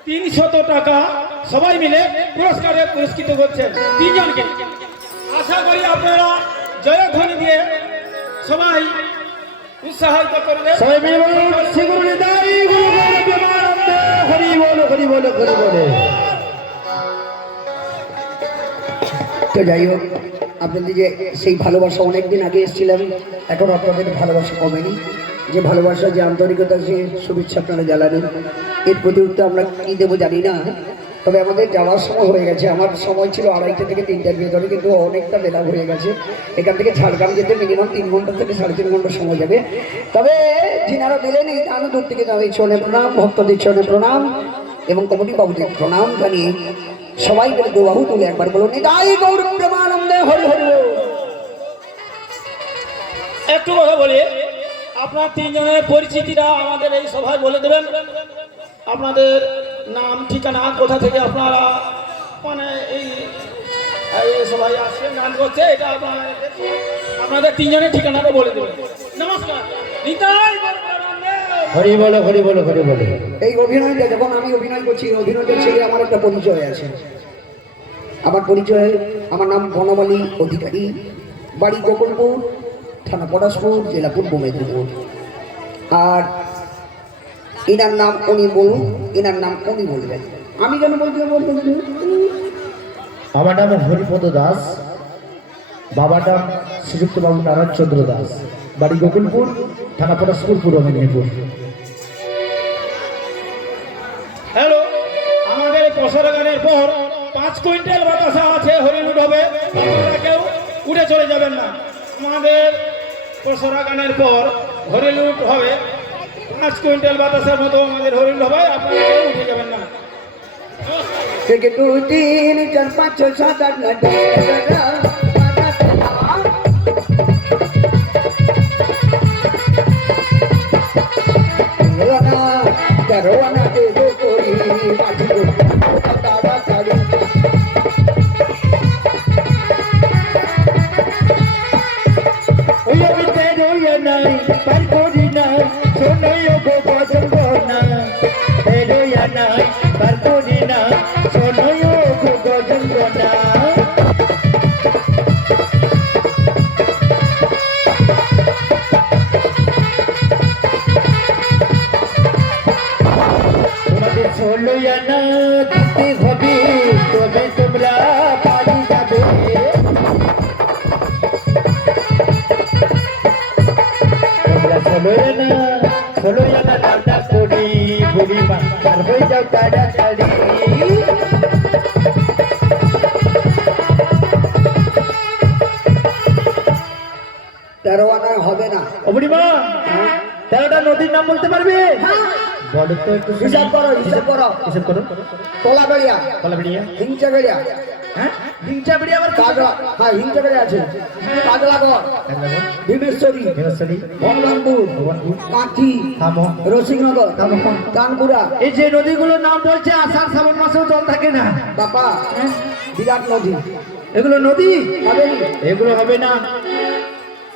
300 টাকা সবাই মিলে পুরস্কারে পুরস্কৃত করছেন তিনজনকে। আশা করি আপনারা জয়ধ্বনি দিয়ে সবাই উৎসাহিত করবেন। সবাই মিলে বলুন, শ্রী গুরু নিতাই গুরু গৌর প্রেমানন্দে, হরি বল, হরি বল, হরি বল। তো যাই হোক, আপনাদের যে সেই ভালোবাসা অনেকদিন আগে এসেছিলাম, এখন আপনাদের ভালোবাসা কমেনি। যে ভালোবাসা, যে আন্তরিকতা, যে শুভেচ্ছা আপনারা জ্বালালেন, এর প্রতি উত্তর আমরা কী দেবো জানি না। তবে আমাদের যাওয়ার সময় হয়ে গেছে। আমার সময় ছিল 2:30 থেকে 3টার ভিতরে, কিন্তু অনেকটা বেলা হয়ে গেছে। এখান থেকে ঝাড়গ্রাম যেতে মিনিমাম 3 ঘন্টা থেকে 3.5 ঘন্টা সময় যাবে। তবে যিনারা দিলেন এই দান, দূর থেকে যাবে চরণে প্রণাম, ভক্তদের চরণে প্রণাম এবং কমিটি বাবুদের প্রণাম জানিয়ে সবাই মিলে দুবাহু তুলে একবার বলুন, নিতাই গৌর প্রেমানন্দে, হরি হরি বল। একটু কথা বলি, আপনার তিনজনের পরিচিতিটা আমাদের এই সভায় বলে দেবেন। আপনাদের নাম, ঠিকানা, কোথা থেকে আপনারা মানে এই সবাই আসছেন গান করছে, এটা আপনাদের তিনজনের ঠিকানাটা বলে দেবেন। নমস্কার, নিতাই গৌর প্রেমানন্দে। হরি বল, হরি বল, হরি বল। এই অভিনয়টা যখন আমি অভিনয় করছি, অভিনয়টা ছেড়ে আমার একটা পরিচয় আছে। আমার পরিচয়, আমার নাম বনমালী অধিকারী, বাড়ি গোকুলপুর, থানা পটাশপুর, জেলা পূর্ব মেদিনীপুর। আর এনার নাম উনি বলুন, এনার নাম উনি বলবেন, আমি কেন বলতে আমার নাম হরিপদ দাস, বাবার নাম শ্রীযুক্ত বাবু নারায়ণ চন্দ্র দাস, বাড়ি গোকুলপুর, থানা পটাশপুর, পূর্ব মেদিনীপুর। হ্যালো, আমাদের পশরা গানের পর 5 কুইন্টাল বাতাসা আছে, হরিলুট হবে, আপনারা কেউ উঠে চলে যাবেন না। আমাদের পশরা গানের পর হরিলুট হবে, 5 কুইন্টাল বাতাসের মতো আমাদের হরিলুট হবে, আপনারা কেউ উঠে যাবেন না। 1 2 3 4 5 6 7 8 9 10 11 12। তেরো আনা দেবো করি মাঝি গো তাড়াতাড়ি ওই আমি তেরো নাই পার করি না শোনাই গো পছন্দ না তেরো নাই পার করি না শোনাই গো পছন্দ না তোমাদের ষোলো আনা দিতে হবে তবে তোমরা পারি যাবে ষোলো আনা নামটা করি বুড়িমা আর হয়ে যাও তাড়াতাড়ি তেরো আনা হবে না ও বুড়িমা তেরোটা নদীর নাম বলতে পারবে বলো তো একটু হিসাব করো হিসাব করো হিসাব করো তোলাবেড়িয়া কলাবেড়িয়া হিংচাবেড়িয়া হ্যাঁ হিংচাবেড়িয়া আবার কাজলা হ্যাঁ হিংচাবেড়িয়া আছে কাজলাগড় ভীমেশ্বরী দেবস্থলী ভগবানপুর কাঁথি থামো রসিকনগর থামো কানপুরা এই যে নদীগুলোর নাম বলছে আষাঢ় শ্রাবণ মাসেও জল থাকে না বাপা বিরাট নদী এগুলো নদী হবে নি? এগুলো হবে না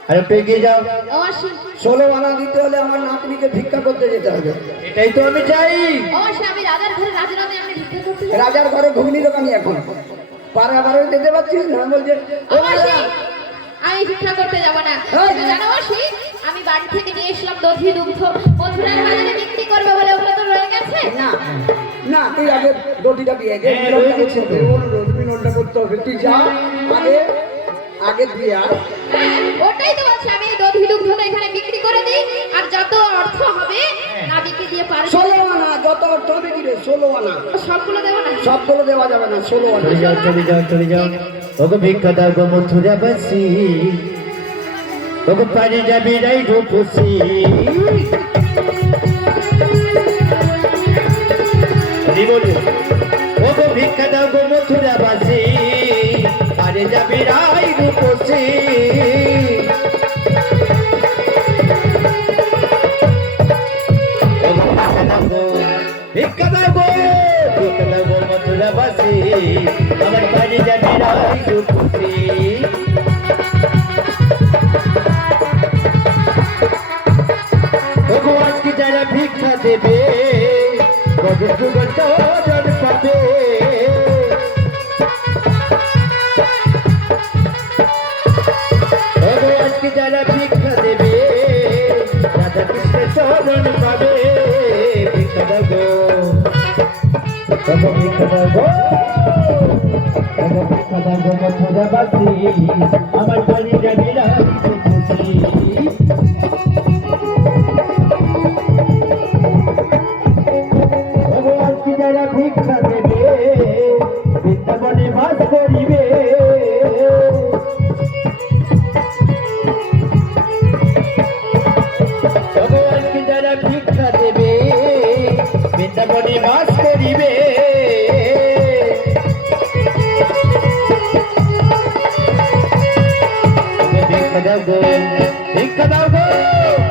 আর একটু এগিয়ে যাও অবশ্যই 16 আনা দিতে হলে আমার নাতনিকে ভিক্ষা করতে যেতে হবে এটাই তো আমি চাই অবশ্যই আমি রাজার ঘরে রাজরাতে আমি ভিক্ষা করতে যাবো। রাজার ঘরে ঘুগনি দোকানি এখন পাড়াবারে যেতে পারছিস না বলছে ও অবশ্যই আমি ভিক্ষা করতে যাব না এই! তুমি জানো অবশ্যই আমি বাড়ি থেকে নিয়ে এসলাম দধি দুগ্ধ মথুরার বাজারে বিক্রি করবে বলে ওগুলো তো রয়ে গেছে না না তুই আগে দড়িটা দিয়ে দে হ্যাঁ, মিলনটা রয়ে গেছে করতে তো। হবে। ওর মিলনটা করতে হবে তুই যা আগে আগে দিয়ে আর হ্যাঁ, ওটাই তো বলছি আমি এই দধি দুগ্ধটা এখানে বিক্রি করে দিই আর যত অর্থ হবে না বিক্রি দিয়ে পারবে 16 আনা যত অর্থ হবে কি রে 16 আনা সবগুলো দেবো না সবগুলো দেওয়া যাবে না 16 আনা চলে যাও চলে যাও চলে যাও ওগো ভিক্ষা দাও গো মথুরা বাসি ওগো পানি যাবি রাই রূপসী বলি ওগো ভিক্ষা দাও গো মথুরা বাসি পানি যাবি রাই রূপসী ভিক্ষা দাও গো মথুরা বাসি আমার পানি যাবি রাই রূপসী ভগবান কি যারা ভিক্ষা দেবে গজব যুগল জন পাবে ভগবান কি যারা ভিক্ষা দেবে রাধা কৃষ্ণের চরণ পাবে ভিক্ষা দেবো ভিক্ষা দেবো ভিক্ষা দেবো মথুরা বাসী আমার পানি যাবি রাই খুশি ভগবান কি যারা ভিক্ষা দেবে বৃন্দাবনে বাস করিবে ভগবান কি যারা ভিক্ষা দেবে বৃন্দাবনে বাস করিবে ভিক্ষা দাও গো ভিক্ষা দাও গো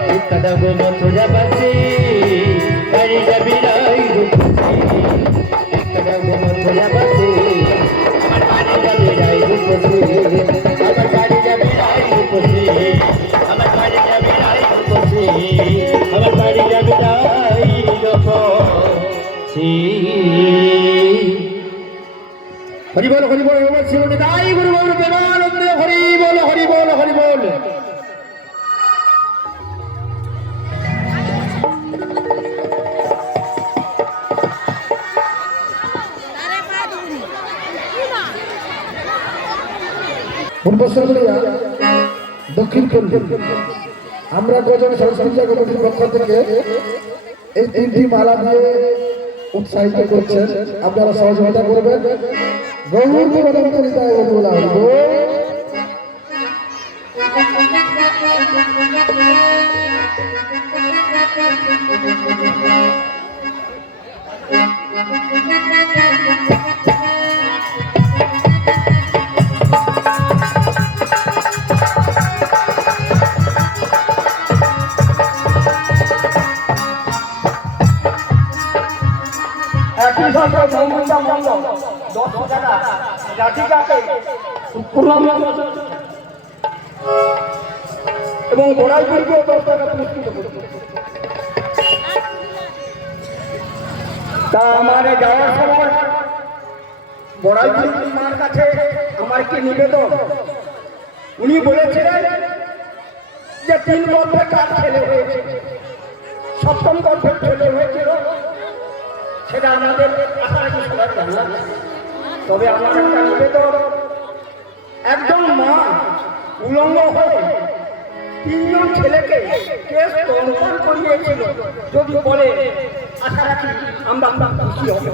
ভিক্ষা দাও গো মথুরা বাসী পানি যাবি রাই রূপসী ভিক্ষা দাও গো মথুরা বাসী আমার পানি যাবি রাই রূপসী আমার পানি যাবি রাই রূপসী আমার পানি যাবি রাই রূপসী আমার পানি যাবি রাই রূপসী হরি বল হরি বল হরি শিব নিতাই গুরু গৌর প্রেমানন্দ হরি বল হরি বল হরি বল পূর্বশরীরা দক্ষিণ কেন্দ্র আমরা গজন সরস্বতী কমিটির পক্ষ থেকে এই 3টি মালা দিয়ে উৎসাহিত করছেন আপনারা সহযোগিতা করবেন গৌর পদন্তরিতায় বলা হলো মৌমিতা মন্ডল 10 টাকা জাতিকাকে প্রণাম এবং গোড়াইপুরকেও 10 টাকা পুরস্কৃত করছি। তা আমার যাওয়ার সময় গোড়াইপুর মার কাছে আমার কি নিবেদন, উনি বলেছিলেন যে 3 গর্ভে কার ছেলে হয়েছে, 7ম গর্ভের ছেলে হয়েছিল, সেটা আমাদের আশা রাখি সবার জানা। তবে আমার একটা নিবেদন, একজন মা উলঙ্গ হয়ে 3 জন ছেলেকে কেস তর্পণ করিয়েছিল, যদি বলে আশা রাখি আমরা খুশি হবে।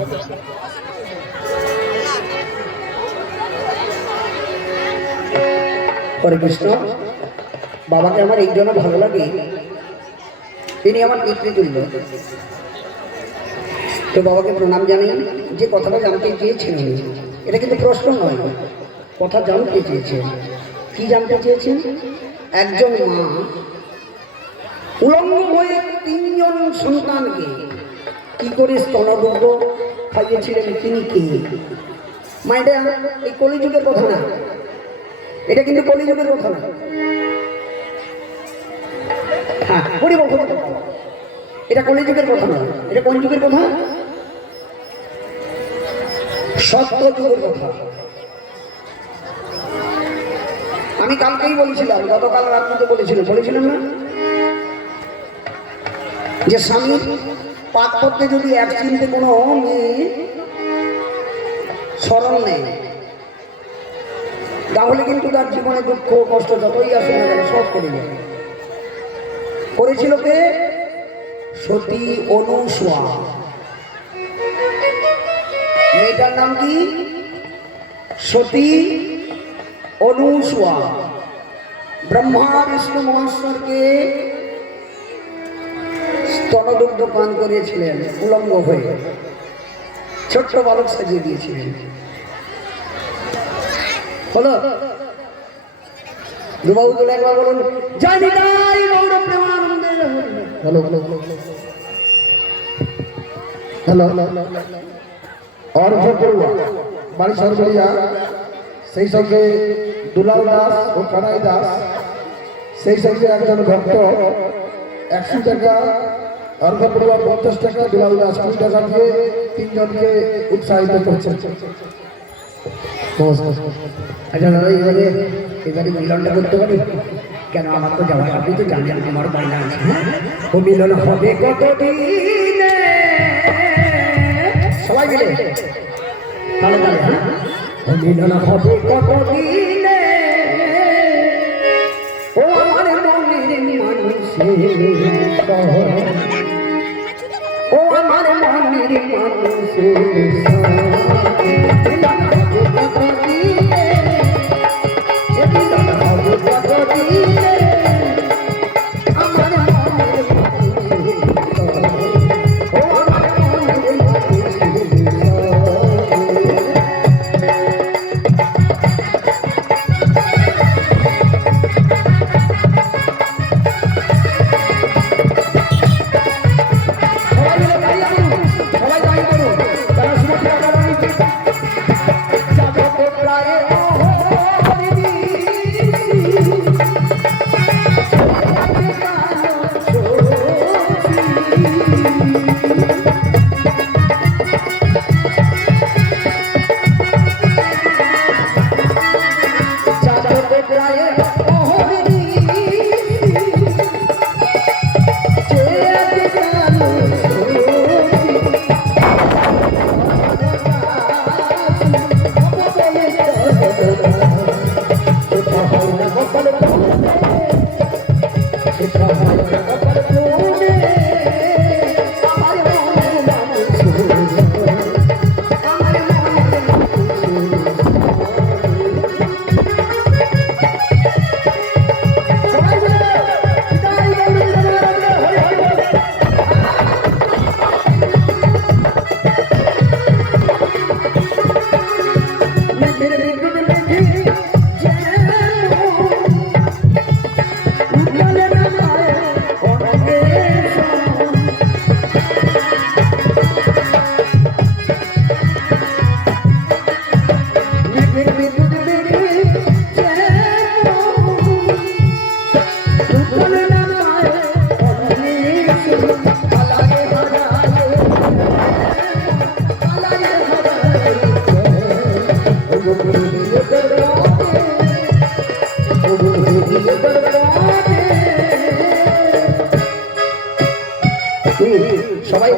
হরে কৃষ্ণ। বাবাকে আমার এই জন্য ভালো লাগে, তিনি আমার পিতৃতুল্য। তো বাবাকে প্রণাম জানাই। যে কথাটা জানতে চেয়েছেন, এটা কিন্তু প্রশ্ন নয়, কথা জানতে চেয়েছেন। কি জানতে চেয়েছেন? একজন মা উলঙ্গ হয়ে 3 জন সন্তানকে কি করে স্তনদুগ্ধ খাইয়েছিলেন, তিনি কে? মা, এটা এই কলিযুগের কথা না, এটা কিন্তু কলিযুগের কথা না। হ্যাঁ, এটা কলিযুগের কথা না, এটা কোন যুগের কথা? সত্য যুগের কথা। আমি কালকেই বলেছিলাম, গতকাল রাত্রিতে বলেছিলাম না, যে স্বামীর পাক করতে যদি এক চিনতে কোনো মেয়ে স্মরণ নেই, তাহলে কিন্তু তার জীবনে দুঃখ কষ্ট যতই আসে না কেন সব করে যাবে। করেছিল কে? সতী অনুসূয়া। মেয়েটার নাম কি? সতী অনুসূয়া। ব্রহ্মা বিষ্ণু মহেশ্বরকে স্তনদুগ্ধ পান করিয়েছিলেন উলঙ্গ হয়ে, ছোট্ট বালক সাজিয়ে দিয়েছিলেন। হলো দুবাবু তুলে একবার বলুন, জানি তাই গৌর প্রেমানন্দে। হ্যালো হ্যালো হ্যালো অর্ঘ পড়ুয়া বাড়ি সরবরিয়া, সেই সঙ্গে দুলাল দাস ও কানাই দাস, সেই সঙ্গে একজন ভক্ত 100 টাকা, অর্ঘ পড়ুয়া 50 টাকা, দুলাল দাস 20 টাকা দিয়ে 3 জনকে উৎসাহিত করছেন। আচ্ছা দাদা, এবারে মিলনটা করতে পারি? কেন আমার তো যাওয়া, আপনি তো জানেন আমার বাইনা আছে। ও মিলন হবে কতদিনে, সবাই মিলে তাহলে তাহলে, হ্যাঁ, ও মিলন হবে কতদিনে, ও আমার মনের মানুষের, ও আমার মনের সবাই দাঁড়িয়ে করুন, তারা শুরু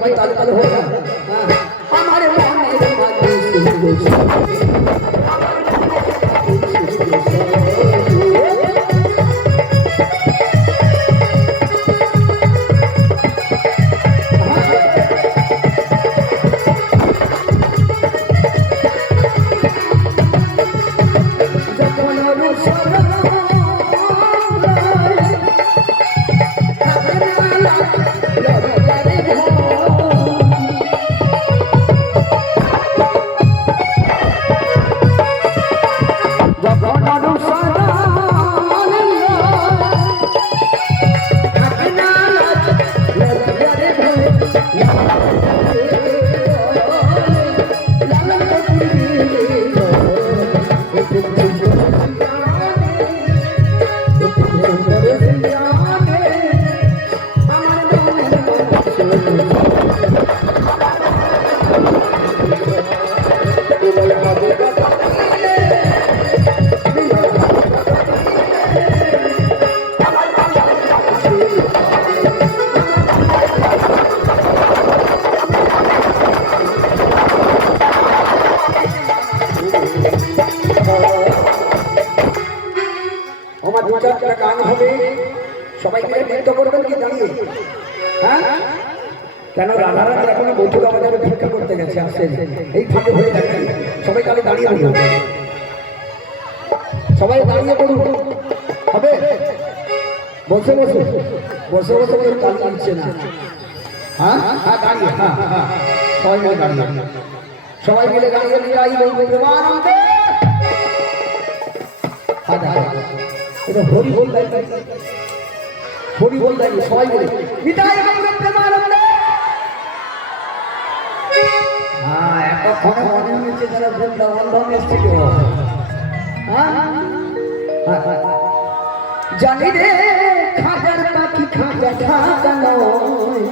সবাই তালে তালে হয়ে যায়। হ্যাঁ, আমার মনের মাঝে আমার দু চারটা গান হবে, সবাই মিলে নৃত্য করবেন কি দাঁড়িয়ে? হ্যাঁ, কেন রাধারানী এখনো বধুরা বাজারে ভিক্ষা করতে গেছে, আসেন এই ফাঁকে হয়ে যাচ্ছে। সবাই তাহলে দাঁড়িয়ে পড়ুন, সবাই দাঁড়িয়ে পড়ুন, হবে? বসে বসে বসে বসে কেউ তাল দিচ্ছে না। হ্যাঁ হ্যাঁ দাঁড়িয়ে, হ্যাঁ হ্যাঁ সবাই মিলে দাঁড়িয়ে, সবাই মিলে দাঁড়িয়ে নিরাই প্রেমানন্দে। হ্যাঁ এটা হরি বল দেয়, হরি বল দেয়, সবাই মিলে নিতাই গৌর প্রেমানন্দে। হ্যাঁ, এতক্ষণে মনে হয়েছে যারা বৃন্দাবন ধাম এসেছিল। জানি রে খাজার পাখি খাজা খাজা নয়,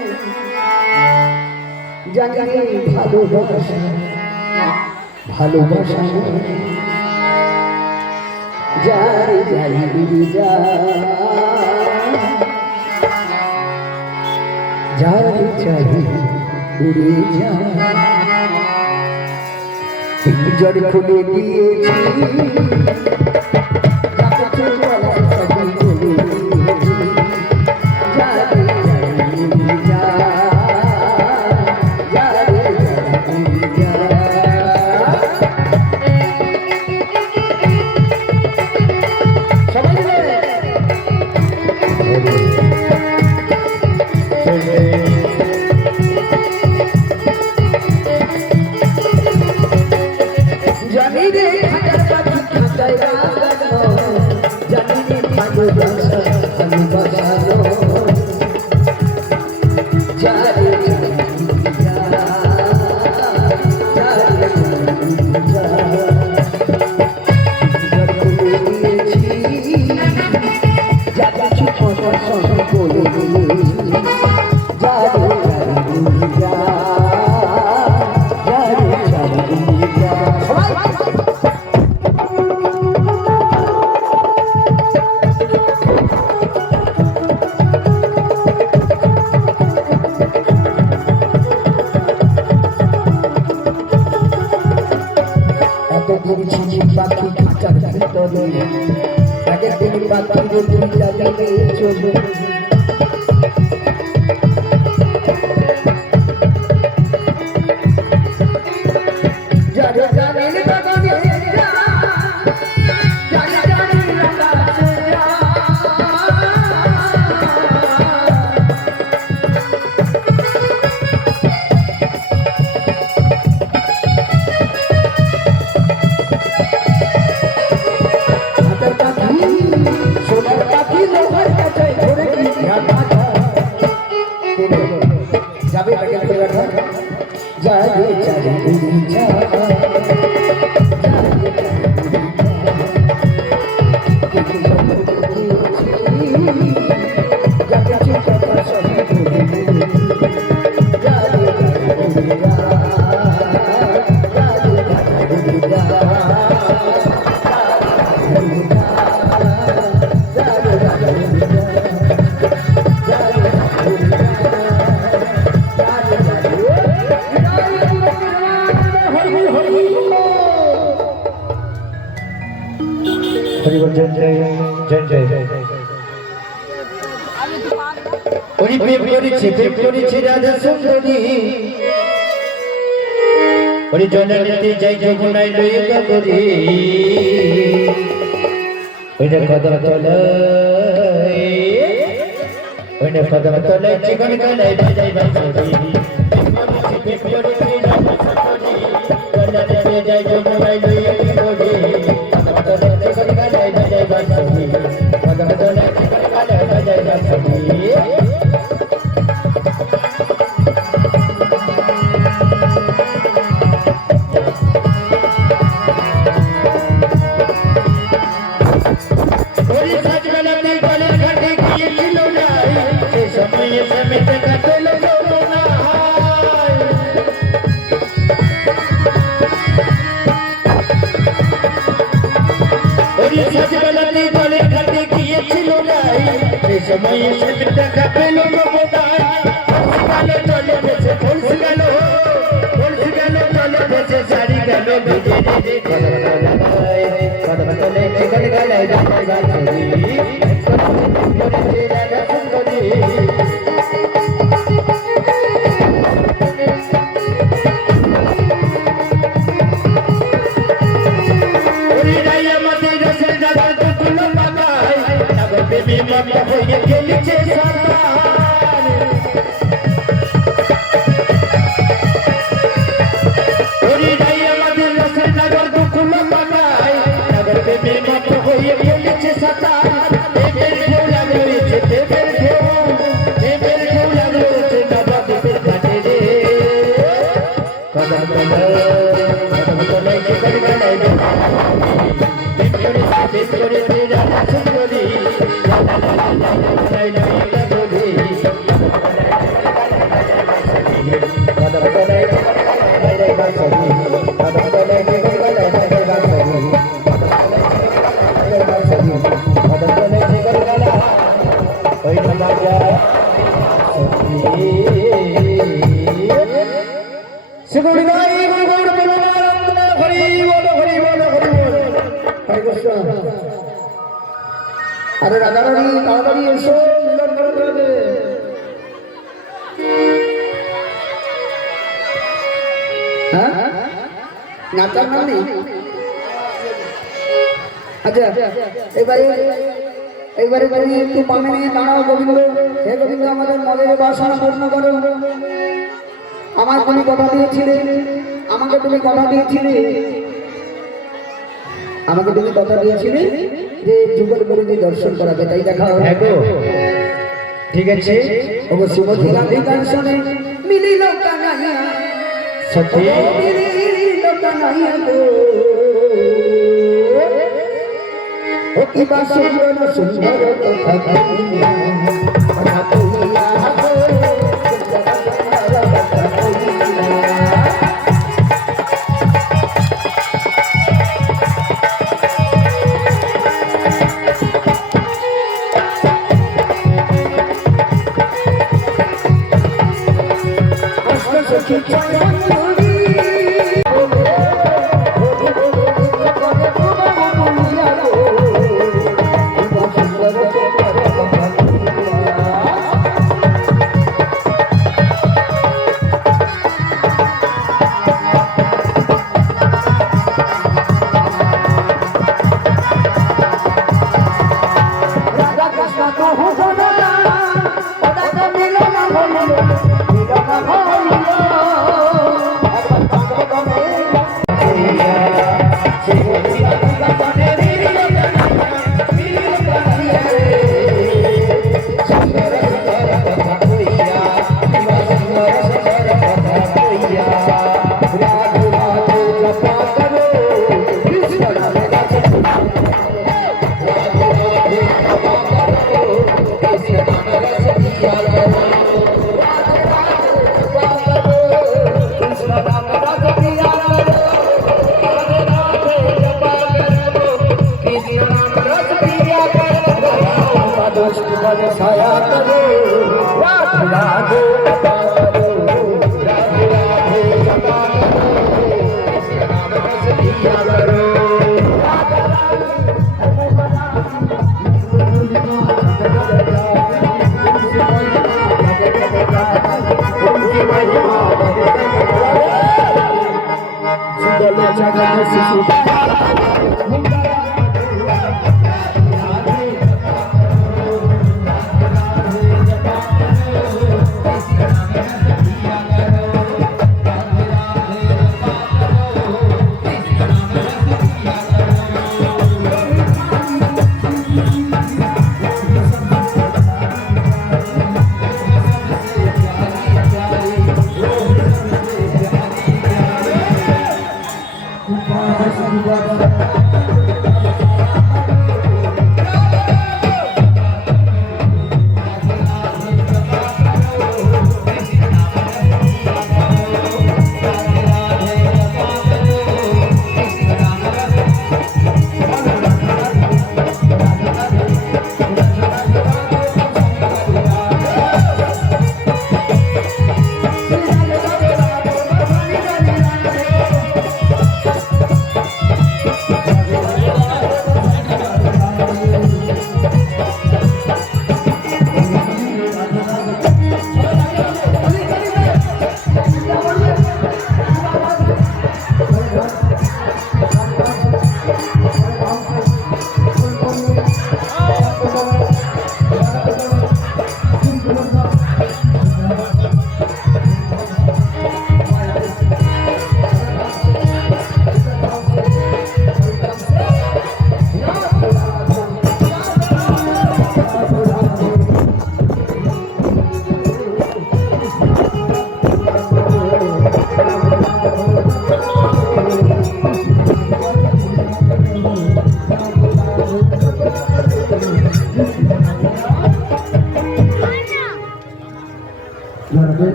জানি রে ভালোবাসা ভালোবাসা যারে যাই যা, যারে চাই উড়ে যা, জড় খুলে দিয়েছি জানি রে খাজার পাখি খাজায় রাগানো, জানি রে ভালোবাসা ভালোবাসানো, যারে যা, যারে যা, বলে দিয়েছি যা কিছু পছন্দ বলে দিয়েছি, যারে যা, পাখি খাঁচার ভিতরে আগের দিন পাখির দুইটা দিকে চলে, যারে জানেন বাগানে যা, যারে জানেন আকাশে যা, যাবে তাকে করে রাখা, যাবে যাবে যা, হরি বল জয় জয় জয় জয় ওই প্রেম করেছি রাধা সুন্দরী ওই জননীতে যাই যমুনায় লইয়া করি ওইটা কদম তলায় চিকন গলায় বাজাই বাঁশরি জননীতে যাই যমুনায় লইয়া করি চিকন গলায় বাজাই বাঁশরি কদম তলায় চিকন গলায় বাজাই বাঁশরি সময় এসে দেখা পেল না বোধহয় চলে গেছে ফলসি গেল চলে গেছে শাড়ি গেল ভিজে ভিজে কদম তলে চিকন গলায় বাজাই বাঁশরি রাধা সুন্দরী Baby, mama, boy, you can't chase her. Ori daya madi rasal nagar dukula manai, nagar baby, mama, boy, you can't chase her. Baby, you love it, baby, you love it, naba baby, kate re. Kadam kadam, chikan galai, baby, Radha Sundari. আরে রাধারানী তাড়াতাড়ি এসো মিলন করে দেবে হ্যাঁ নাচার নামনি আচ্ছা এবারে তুমি একটু পামে নিয়ে দাঁড়াও গোবিন্দ হে গোবিন্দ আমাদের মনের বাসনা পূর্ণ করো আমাকে তুমি কথা দিয়েছিলে যে যুগল গুরুজি দর্শন করাবে তাই দেখাও ঠিক আছে ওগো শ্রীমতী গান্ধী দর্শনে মিলিল কানাইয়া সত্যি মিলিল কানাইয়া গো ও কি বা সুন্দর কথা কইয়া গো छाया करो राधे राधे जपा करो राधे राधे जपा करो कृष्ण नाम रस पिया करो राधा राधा দলে জাগানো শিশু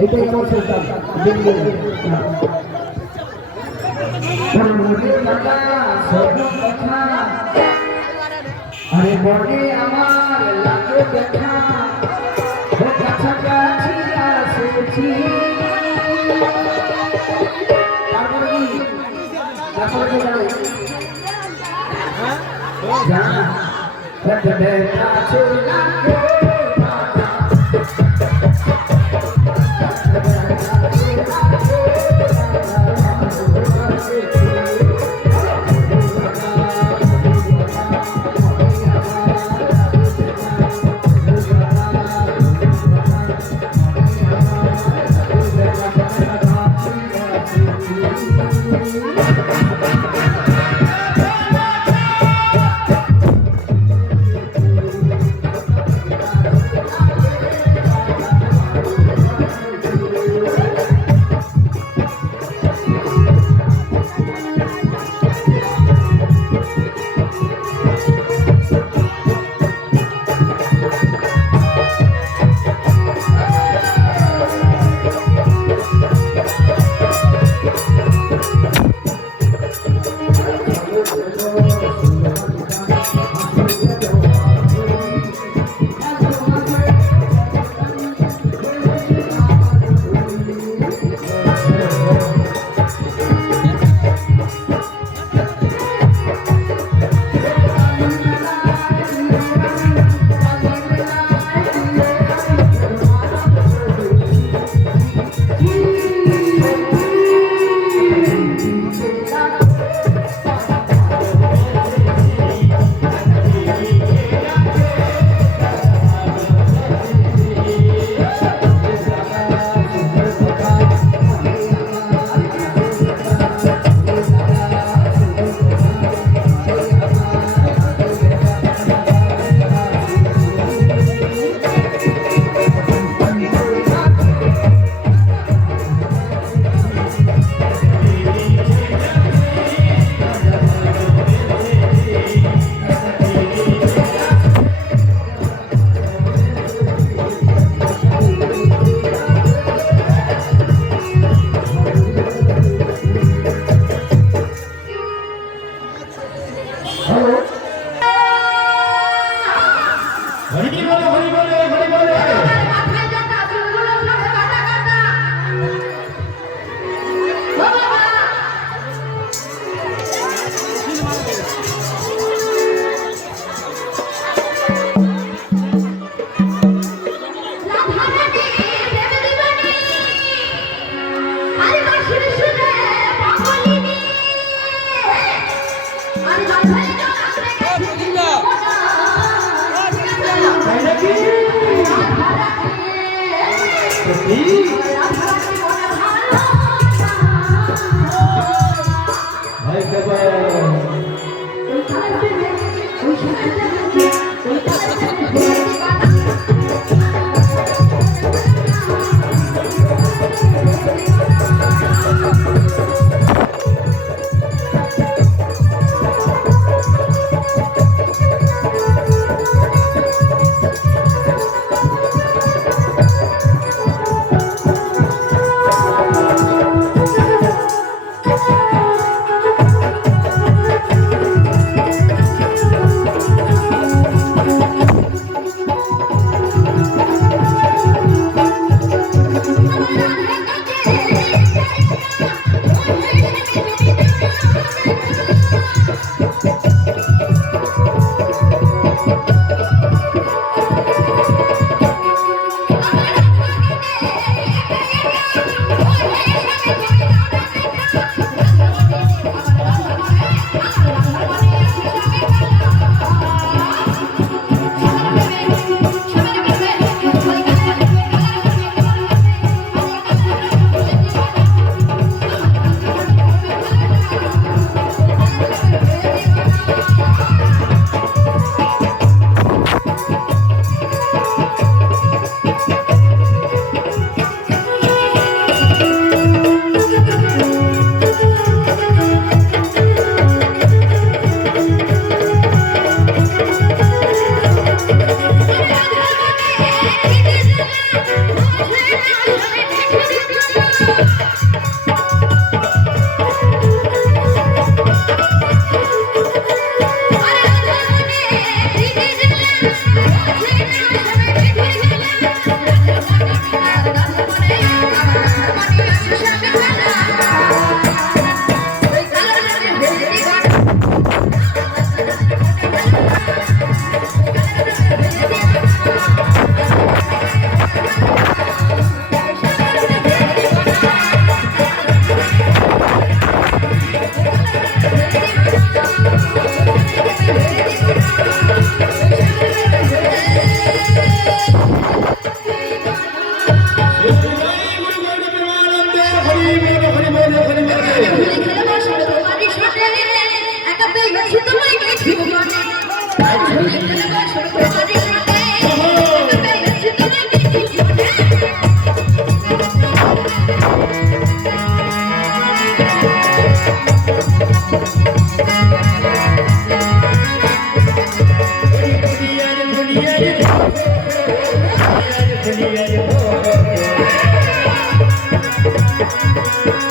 এটাই আমার সন্তান আরে বনে আমার লাগে দেখা কাছাকাছি আসেছি তারপরে কি তারপরে কি জানো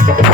Yeah.